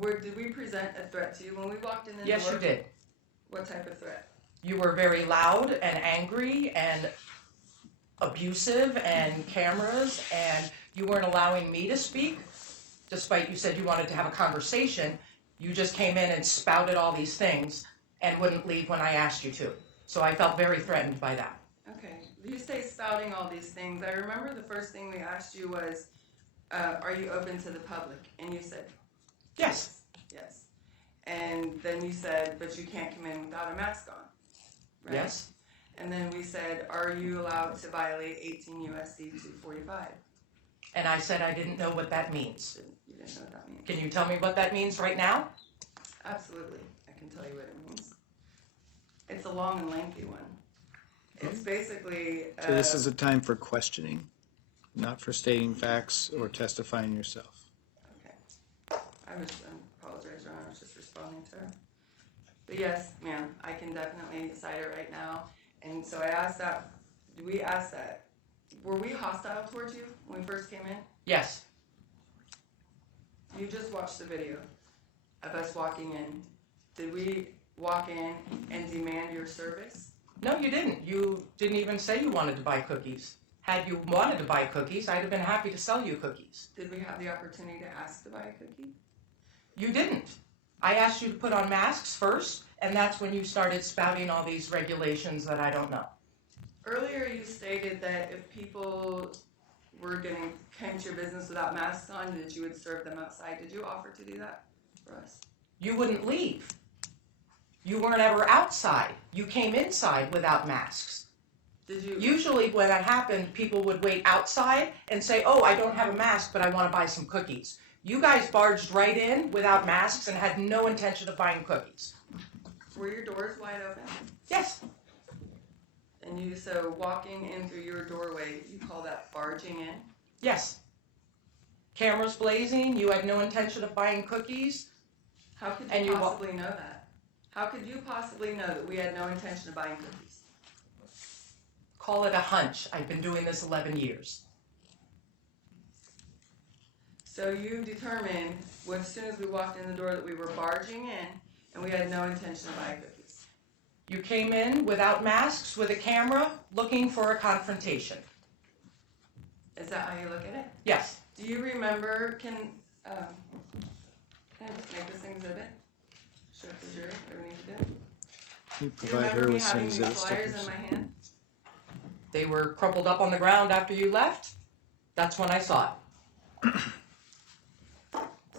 Did we present a threat to you when we walked in the door? Yes, you did. What type of threat? You were very loud and angry and abusive and cameras, and you weren't allowing me to speak, despite you said you wanted to have a conversation. You just came in and spouted all these things and wouldn't leave when I asked you to. So I felt very threatened by that. Okay. you say spouting all these things. I remember the first thing we asked you was, are you open to the public? And you said, Yes. yes. And then you said, but you can't come in without a mask on, right? Yes. And then we said, are you allowed to violate 18 U.S.C. 245? And I said I didn't know what that means. You didn't know what that means? Can you tell me what that means right now? Absolutely, I can tell you what it means. It's a long and lengthy one. It's basically. So this is a time for questioning, not for stating facts or testifying yourself. Okay. I apologize, Ron, I was just responding to her. But yes, ma'am, I can definitely cite it right now. And so I asked that, we asked that, were we hostile towards you when we first came in? Yes. You just watched the video of us walking in. Did we walk in and demand your service? No, you didn't. You didn't even say you wanted to buy cookies. Had you wanted to buy cookies, I'd have been happy to sell you cookies. Did we have the opportunity to ask to buy a cookie? You didn't. I asked you to put on masks first, and that's when you started spouting all these regulations that I don't know. Earlier you stated that if people were came to your business without masks on, that you would serve them outside. Did you offer to do that for us? You wouldn't leave. You weren't ever outside. You came inside without masks. Did you? Usually when that happened, people would wait outside and say, oh, I don't have a mask, but I want to buy some cookies. You guys barged right in without masks and had no intention of buying cookies. Were your doors wide open? Yes. And so walking in through your doorway, you call that barging in? Yes. Cameras blazing, you had no intention of buying cookies. How could And you you possibly know that? How could you possibly know that we had no intention of buying cookies? Call it a hunch. I've been doing this 11 years. So you determined, as soon as we walked in the door, that we were barging in and we had no intention of buying cookies. You came in without masks, with a camera, looking for a confrontation. Is that how you look at it? Yes. Do you remember, can I just make this exhibit? Show it to the jury, what we need to do? Can you Do you provide her remember me with some having these exhibit flyers stickers? in my hand? They were crumpled up on the ground after you left. That's when I saw it.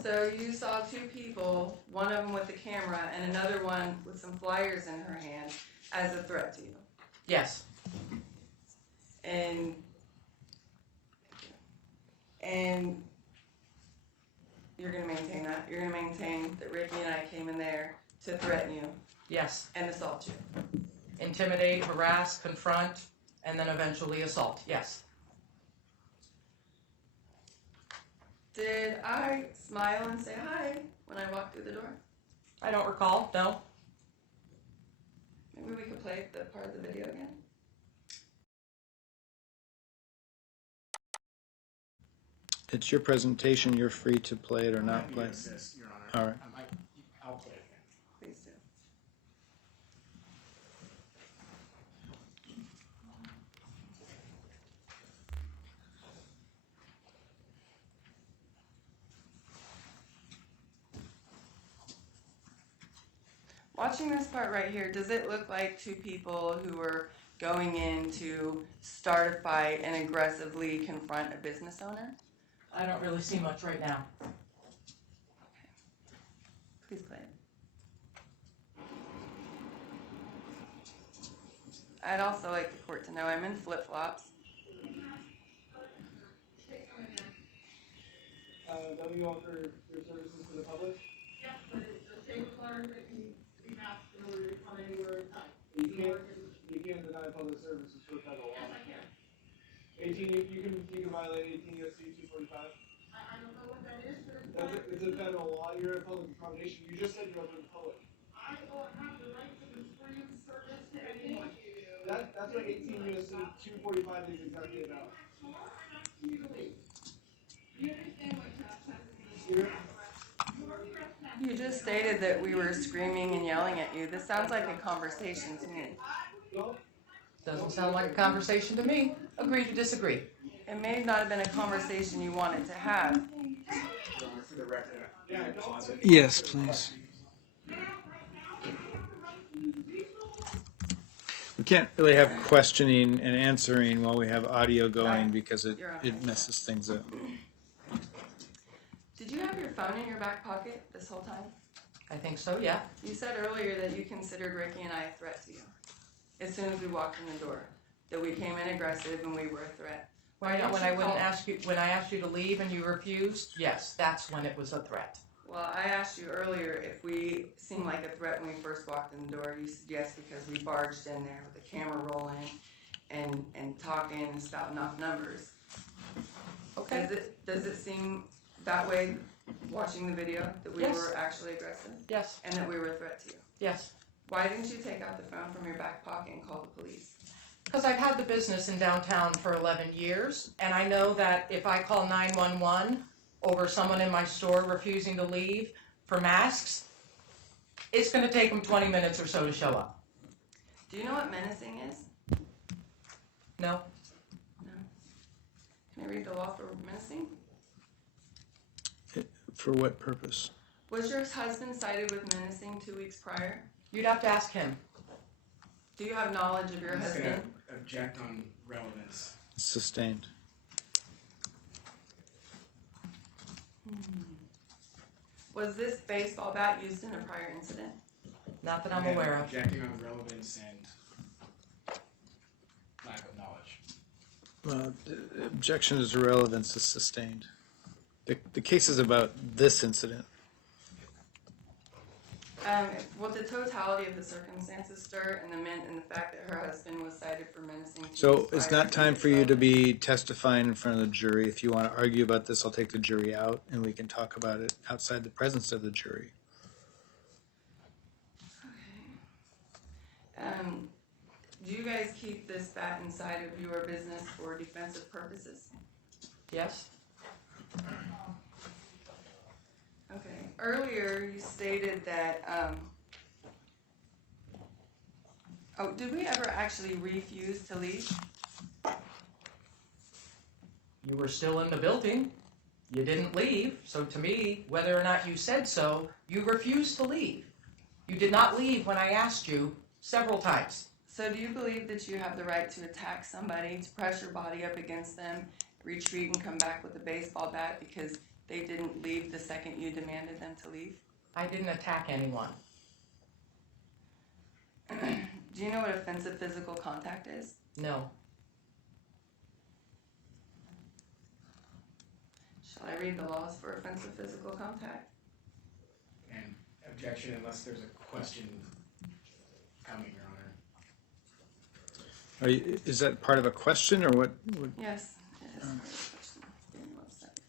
So you saw two people, one of them with a camera and another one with some flyers in her hand as a threat to you. Yes. And you're going to maintain that. You're going to maintain that Ricky and I came in there to threaten you Yes. and assault you. Intimidate, harass, confront, and then eventually assault. Yes. Did I smile and say hi when I walked through the door? I don't recall. No. Maybe we could play the part of the video again. It's your presentation. You're free to play it or not play it. This, Your Honor. All right. I'll play it again. Please do. Watching this part right here, does it look like two people who were going in to start a fight and aggressively confront a business owner? I don't really see much right now. Please play it. I'd also like the court to know I'm in flip-flops. Don't you offer your services to the public? Yes, but it's the state requires that you be masked in order to come anywhere inside. You can't deny public services for federal law. Yes, I can. 18, you can violate 18 U.S.C. 245. I don't know what that is, but It's a federal law. You're a public accommodation. You just said you're open to the public. I don't have the right to free service to anyone. That's what 18 U.S.C. 245 is exactly about. I'm asking you to leave. You understand what trespassing is? You're, You're trespassing. You just stated that we were screaming and yelling at you. This sounds like a conversation to me. no, Doesn't sound like a conversation to me. Agree to disagree. It may not have been a conversation you wanted to have. Your Honor, for the record, Yeah, I deposit. Yes, please. Now, right now, I have the right to use reasonable. The can't really have questioning and answering while we have audio going Right. because You're on. it messes things up. Did you have your phone in your back pocket this whole time? I think so, yeah. You said earlier that you considered Ricky and I a threat to you. As soon as we walked in the door, that we came in aggressive and we were a threat. When didn't I you wouldn't call- ask you, when I asked you to leave and you refused, yes, that's when it was a threat. Well, I asked you earlier if we seemed like a threat when we first walked in the door. You said yes because we barged in there with the camera rolling and talking and spouting off numbers. Okay, Does it seem that way watching the video that we Yes. were actually aggressive yes, and that we were a threat to you? yes. Why didn't you take out the phone from your back pocket and call the police? Because I've had the business in downtown for 11 years, and I know that if I call 911 over someone in my store refusing to leave for masks, it's going to take them 20 minutes or so to show up. Do you know what menacing is? No? Can I read the law for menacing? For what purpose? Was your husband cited with menacing 2 weeks prior? You'd have to ask him. Do you have knowledge of your I'm just gonna husband? object on relevance. Sustained. Was this baseball bat used in a prior incident? Not that I'm Again, aware of. Objecting on relevance and lack of knowledge. The objection is irrelevance is sustained. The case is about this incident. Will the totality of the circumstances stir and the fact that her husband was cited for menacing? 2 So weeks it's prior not time is for you to relevant? be testifying in front of the jury. If you want to argue about this, I'll take the jury out and we can talk about it outside the presence of the jury. Okay. Do you guys keep this bat inside of your business for defensive purposes? Yes? Okay. Earlier, you stated that, did we ever actually refuse to leave? You were still in the building. You didn't leave. So to me, whether or not you said so, you refused to leave. You did not leave when I asked you several times. So do you believe that you have the right to attack somebody, to press your body up against them, retreat and come back with a baseball bat because they didn't leave the second you demanded them to leave? I didn't attack anyone. Do you know what offensive physical contact is? No. Shall I read the laws for offensive physical contact? And objection unless there's a question coming, Your Honor. Is that part of a question or what? Yes, it is. Give me 1 second.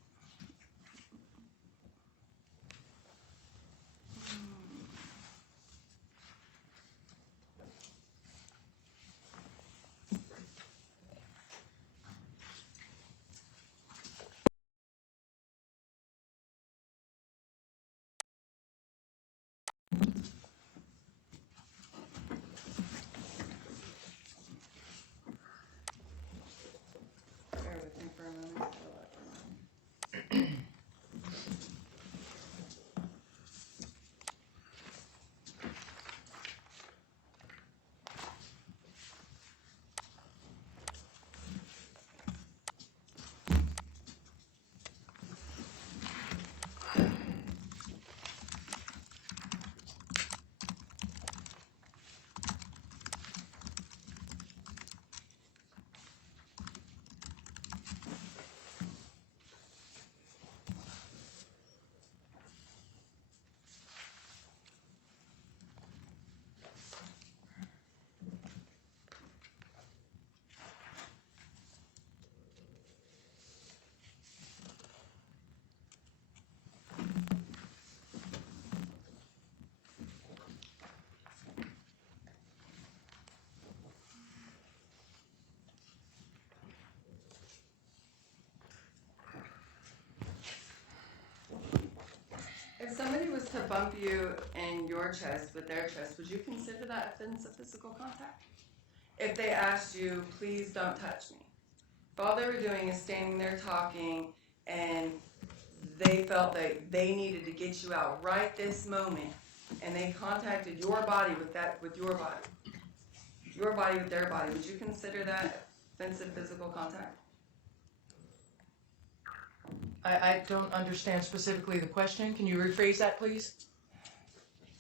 Bear with me for a moment. If somebody was to bump you in your chest with their chest, would you consider that offensive physical contact? If they asked you, please don't touch me. If all they were doing is standing there talking and they felt that they needed to get you out right this moment and they contacted your body with your body, your body with their body, would you consider that offensive physical contact? I don't understand specifically the question. Can you rephrase that, please?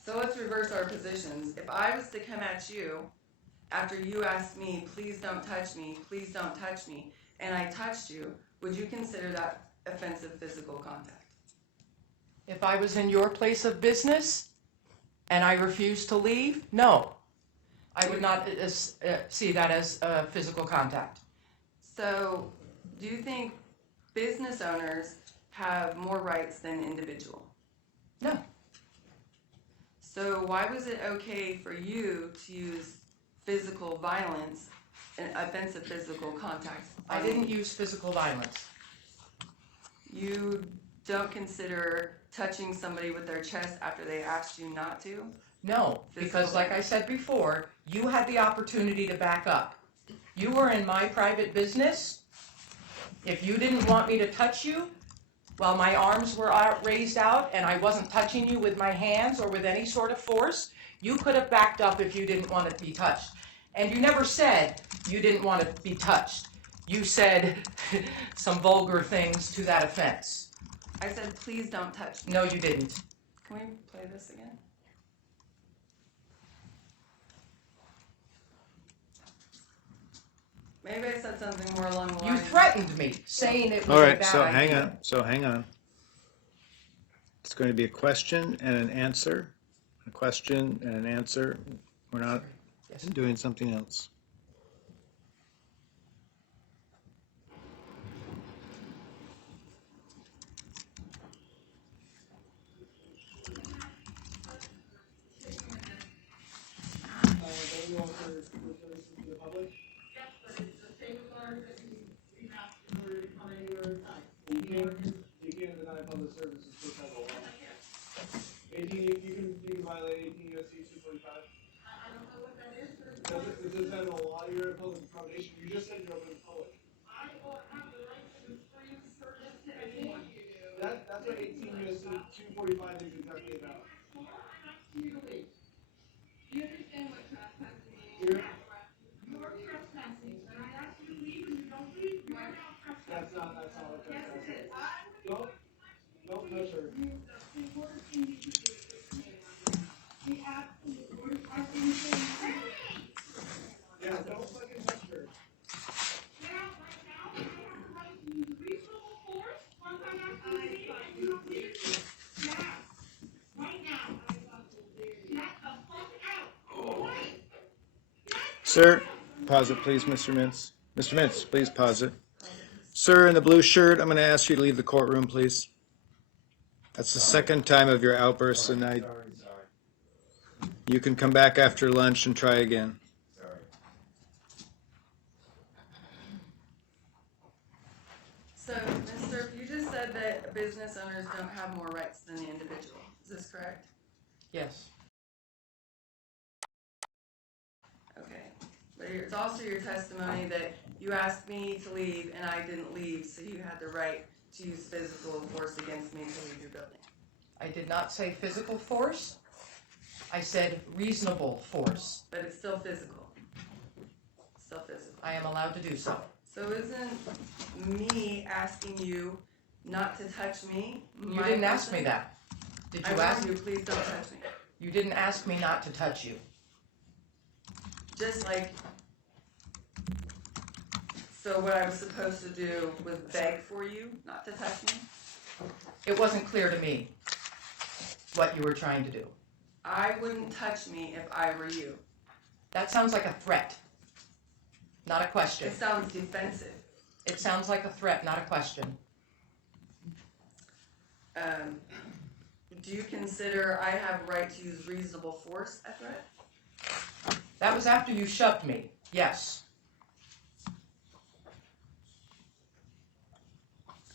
So let's reverse our positions. If I was to come at you after you asked me, please don't touch me, please don't touch me, and I touched you, would you consider that offensive physical contact? If I was in your place of business and I refused to leave, no. I would not see that as physical contact. So do you think business owners have more rights than individual? No. So why was it okay for you to use physical violence and offensive physical contact? I didn't use physical violence. You don't consider touching somebody with their chest after they asked you not to? No, because like I said before, you had the opportunity to back up. You were in my private business. If you didn't want me to touch you while my arms were raised out and I wasn't touching you with my hands or with any sort of force, you could have backed up if you didn't want to be touched. And you never said you didn't want to be touched. You said some vulgar things to that offense. I said, please don't touch me. No, you didn't. Can we play this again? Maybe I said something more along the You lines. threatened me, saying it was All a right, bad so idea. hang on. It's going to be a question and an answer. A question and an answer. We're not Yes. doing something else. Don't you want to listen to the public? Yes, but it's the safeguard that we have in order to come in your side. You can't deny public service, it's just as a law. 18, you can violate 18 U.S.C. 245. I don't know what that is, but It says that in the law, you're a public accommodation, you just said you're open to the public. I will have the right to free service to anyone. That's what 18 U.S.C. 245 is exactly about. Before I'm asking you to leave, do you understand what trespassing is? You're- You're trespassing. When I ask you to leave and you don't leave, you are now trespassing. That's not what Yes, trespass it is. is. Don't touch her. The worst thing you could do is get somebody on your house. The absolute worst thing you could do. Yeah, don't fucking touch her. Get out right now. I have the right to use reasonable force once I ask you to leave and you don't leave. Get out. Right now. Get the fuck out. Right. Sir, pause it, please, Mr. Mintz. Mr. Mintz, please pause it. Sir in the blue shirt, I'm going to ask you to leave the courtroom, please. That's the second time of your outburst tonight. You can come back after lunch and try again. So, Mr., you just said that business owners don't have more rights than the individual. Is this correct? Yes. Okay. But it's also your testimony that you asked me to leave and I didn't leave, so you had the right to use physical force against me to leave your building. I did not say physical force. I said reasonable force. But it's still physical. Still physical. I am allowed to do so. So isn't me asking you not to touch me? You didn't ask me that. Did I you warned ask? you, please don't touch me. You didn't ask me not to touch you. Just like, so what I was supposed to do was beg for you not to touch me? It wasn't clear to me what you were trying to do. I wouldn't touch me if I were you. That sounds like a threat, not a question. It sounds defensive. It sounds like a threat, not a question. Do you consider I have right to use reasonable force a threat? That was after you shoved me. Yes.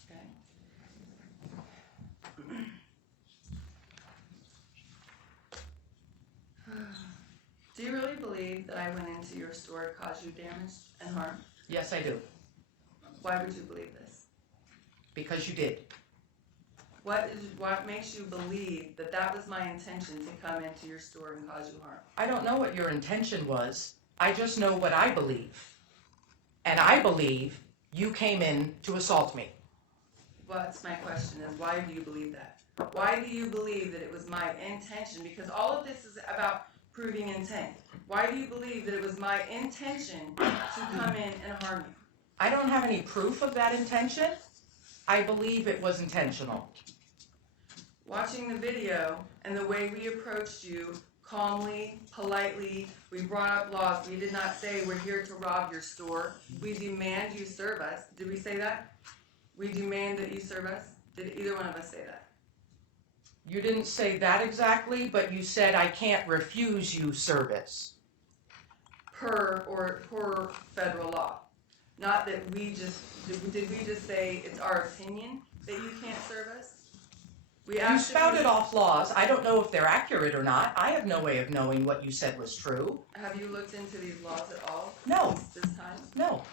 Okay. Do you really believe that I went into your store to cause you damage and harm? Yes, I do. Why would you believe this? Because you did. What makes you believe that that was my intention to come into your store and cause you harm? I don't know what your intention was. I just know what I believe. And I believe you came in to assault me. What's my question is, why do you believe that? Why do you believe that it was my intention? Because all of this is about proving intent. Why do you believe that it was my intention to come in and harm you? I don't have any proof of that intention. I believe it was intentional. Watching the video and the way we approached you, calmly, politely, we brought up laws. We did not say we're here to rob your store. We demand you serve us. Did we say that? We demand that you serve us. Did either one of us say that? You didn't say that exactly, but you said I can't refuse you service. Per federal law. Not that we just, did we just say it's our opinion that you can't serve us? We You asked if spouted off laws. I don't know if they're accurate or not. I have no way of knowing what you said was true. Have you looked into these laws at all? No. This time? No.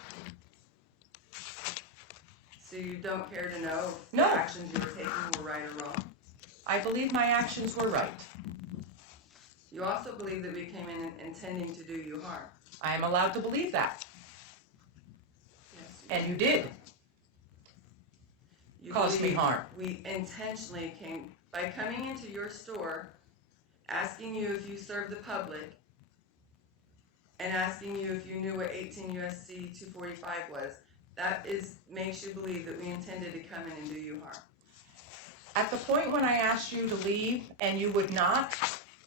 So you don't care to know if No. the actions you were taking were right or wrong? I believe my actions were right. You also believe that we came in intending to do you harm? I am allowed to believe that. Yes. And you did You cause me believe harm. We intentionally came, by coming into your store, asking you if you serve the public, and asking you if you knew what 18 USC 245 was, that makes you believe that we intended to come in and do you harm. At the point when I asked you to leave and you would not,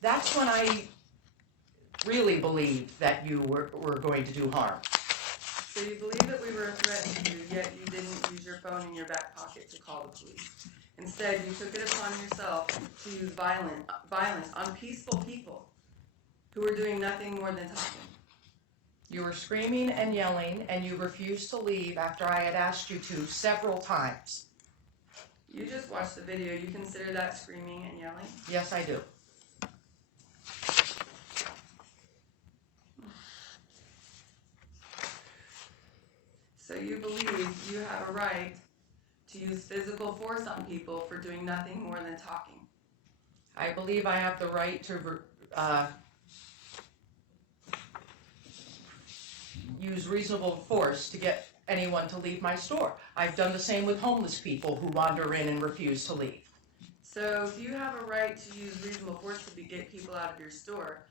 that's when I really believed that you were going to do harm. So you believe that we were a threat to you, yet you didn't use your phone in your back pocket to call the police. Instead, you took it upon yourself to use violence on peaceful people who were doing nothing more than talking. You were screaming and yelling, and you refused to leave after I had asked you to several times. You just watched the video. You consider that screaming and yelling? Yes, I do. So you believe you have a right to use physical force on people for doing nothing more than talking? I believe I have the right to use reasonable force to get anyone to leave my store. I've done the same with homeless people who wander in and refuse to leave. So if you have a right to use reasonable force to get people out of your store,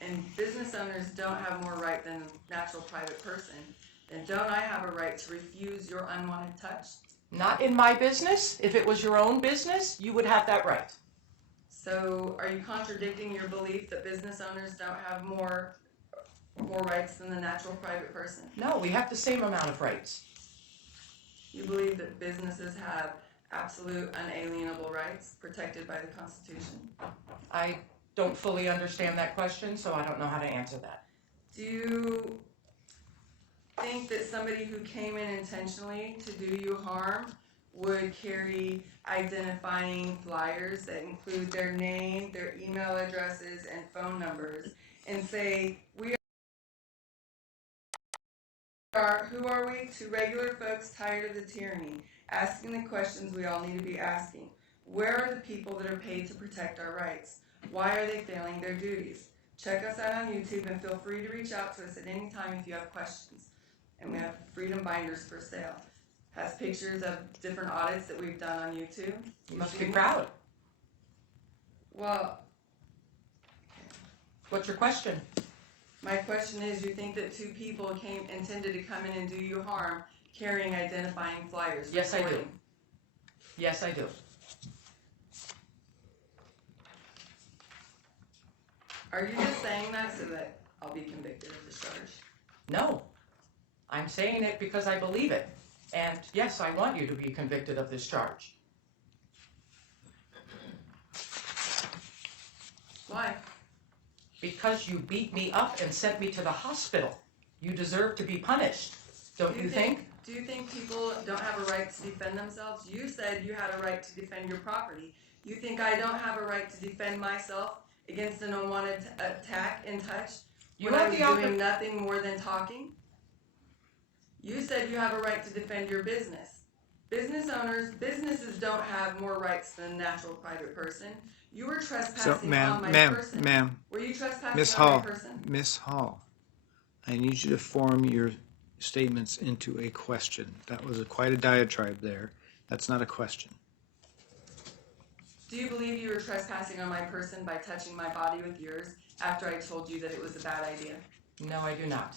and business owners don't have more right than a natural private person, then don't I have a right to refuse your unwanted touch? Not in my business. If it was your own business, you would have that right. So are you contradicting your belief that business owners don't have more rights than the natural private person? No, we have the same amount of rights. You believe that businesses have absolute unalienable rights protected by the Constitution? I don't fully understand that question, so I don't know how to answer that. Do you think that somebody who came in intentionally to do you harm would carry identifying flyers that include their name, their email addresses, and phone numbers, and say, who are we? Two regular folks tired of the tyranny, asking the questions we all need to be asking. Where are the people that are paid to protect our rights? Why are they failing their duties? Check us out on YouTube and feel free to reach out to us at any time if you have questions. And we have freedom binders for sale. Has pictures of different audits that we've done on YouTube. You must be proud. Well, What's your question? my question is, you think that two people intended to come in and do you harm carrying identifying flyers? Yes, I do. recording? Yes, I do. Are you just saying that so that I'll be convicted of this charge? No. I'm saying it because I believe it. And yes, I want you to be convicted of this charge. Why? Because you beat me up and sent me to the hospital. You deserve to be punished, don't you think? Do you think people don't have a right to defend themselves? You said you had a right to defend your property. You think I don't have a right to defend myself against an unwanted attack and touch You when I have was the doing nothing more than talking? You said you have a right to defend your business. Businesses don't have more rights than a natural private person. You were trespassing So, on my person. ma'am, Were you trespassing Miss on Hall, my person? Miss Hall, I need you to form your statements into a question. That was quite a diatribe there. That's not a question. Do you believe you were trespassing on my person by touching my body with yours after I told you that it was a bad idea? No, I do not.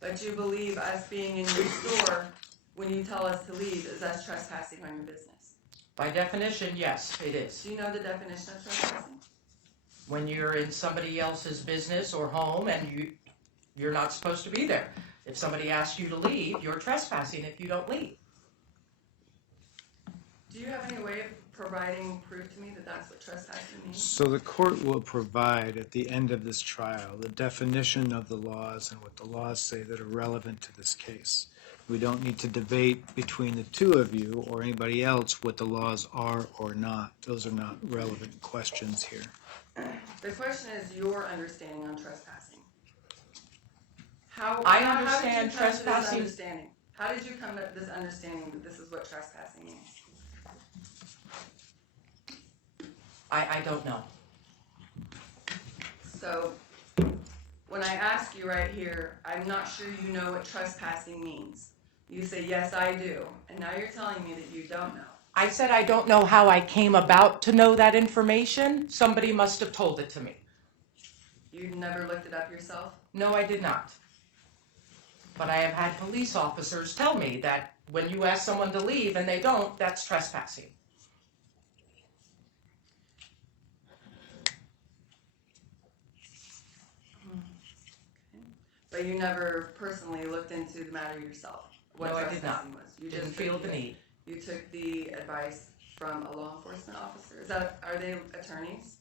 But you believe us being in your store when you tell us to leave is us trespassing on your business? By definition, yes, it is. Do you know the definition of trespassing? When you're in somebody else's business or home and you're not supposed to be there. If somebody asks you to leave, you're trespassing if you don't leave. Do you have any way of providing proof to me that that's what trespassing means? So the court will provide at the end of this trial the definition of the laws and what the laws say that are relevant to this case. We don't need to debate between the two of you or anybody else what the laws are or not. Those are not relevant questions here. The question is your understanding on trespassing. I how understand did you come to this trespassing- understanding? How did you come to this understanding that this is what trespassing means? I don't know. So, when I ask you right here, I'm not sure you know what trespassing means. You say, yes, I do. And now you're telling me that you don't know. I said I don't know how I came about to know that information. Somebody must have told it to me. You never looked it up yourself? No, I did not. But I have had police officers tell me that when you ask someone to leave and they don't, that's trespassing. But you never personally looked into the matter yourself? What No, I did not. trespassing was? You Didn't just feel took the need. You took the advice from a law enforcement officer? Are they attorneys?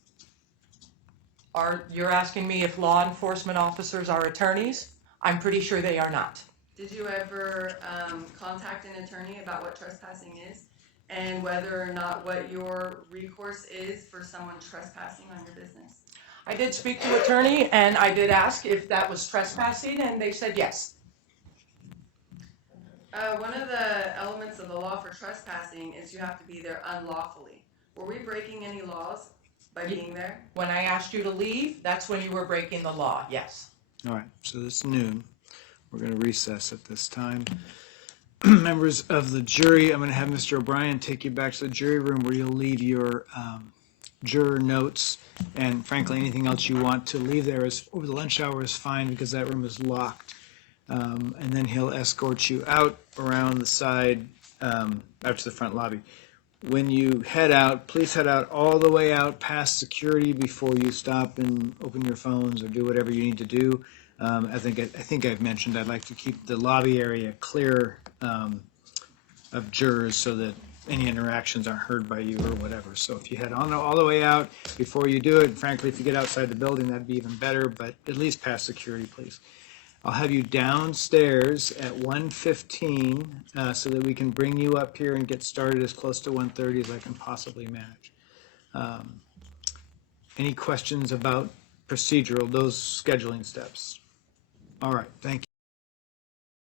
You're asking me if law enforcement officers are attorneys? I'm pretty sure they are not. Did you ever contact an attorney about what trespassing is? And whether or not what your recourse is for someone trespassing on your business? I did speak to an attorney and I did ask if that was trespassing and they said yes. One of the elements of the law for trespassing is you have to be there unlawfully. Were we breaking any laws by being there? When I asked you to leave, that's when you were breaking the law, yes. All right, so it's noon. We're going to recess at this time. Members of the jury, I'm going to have Mr. O'Brien take you back to the jury room where you'll leave your juror notes and frankly anything else you want to leave there over the lunch hour is fine because that room is locked. And then he'll escort you out around the side out to the front lobby. When you head out, please head out all the way out past security before you stop and open your phones or do whatever you need to do. I think I've mentioned I'd like to keep the lobby area clear of jurors so that any interactions aren't heard by you or whatever. So if you head on all the way out before you do it, frankly, if you get outside the building, that'd be even better, but at least past security, please. I'll have you downstairs at 1:15 so that we can bring you up here and get started as close to 1:30 as I can possibly manage. Any questions about procedural, those scheduling steps? All right, thank you.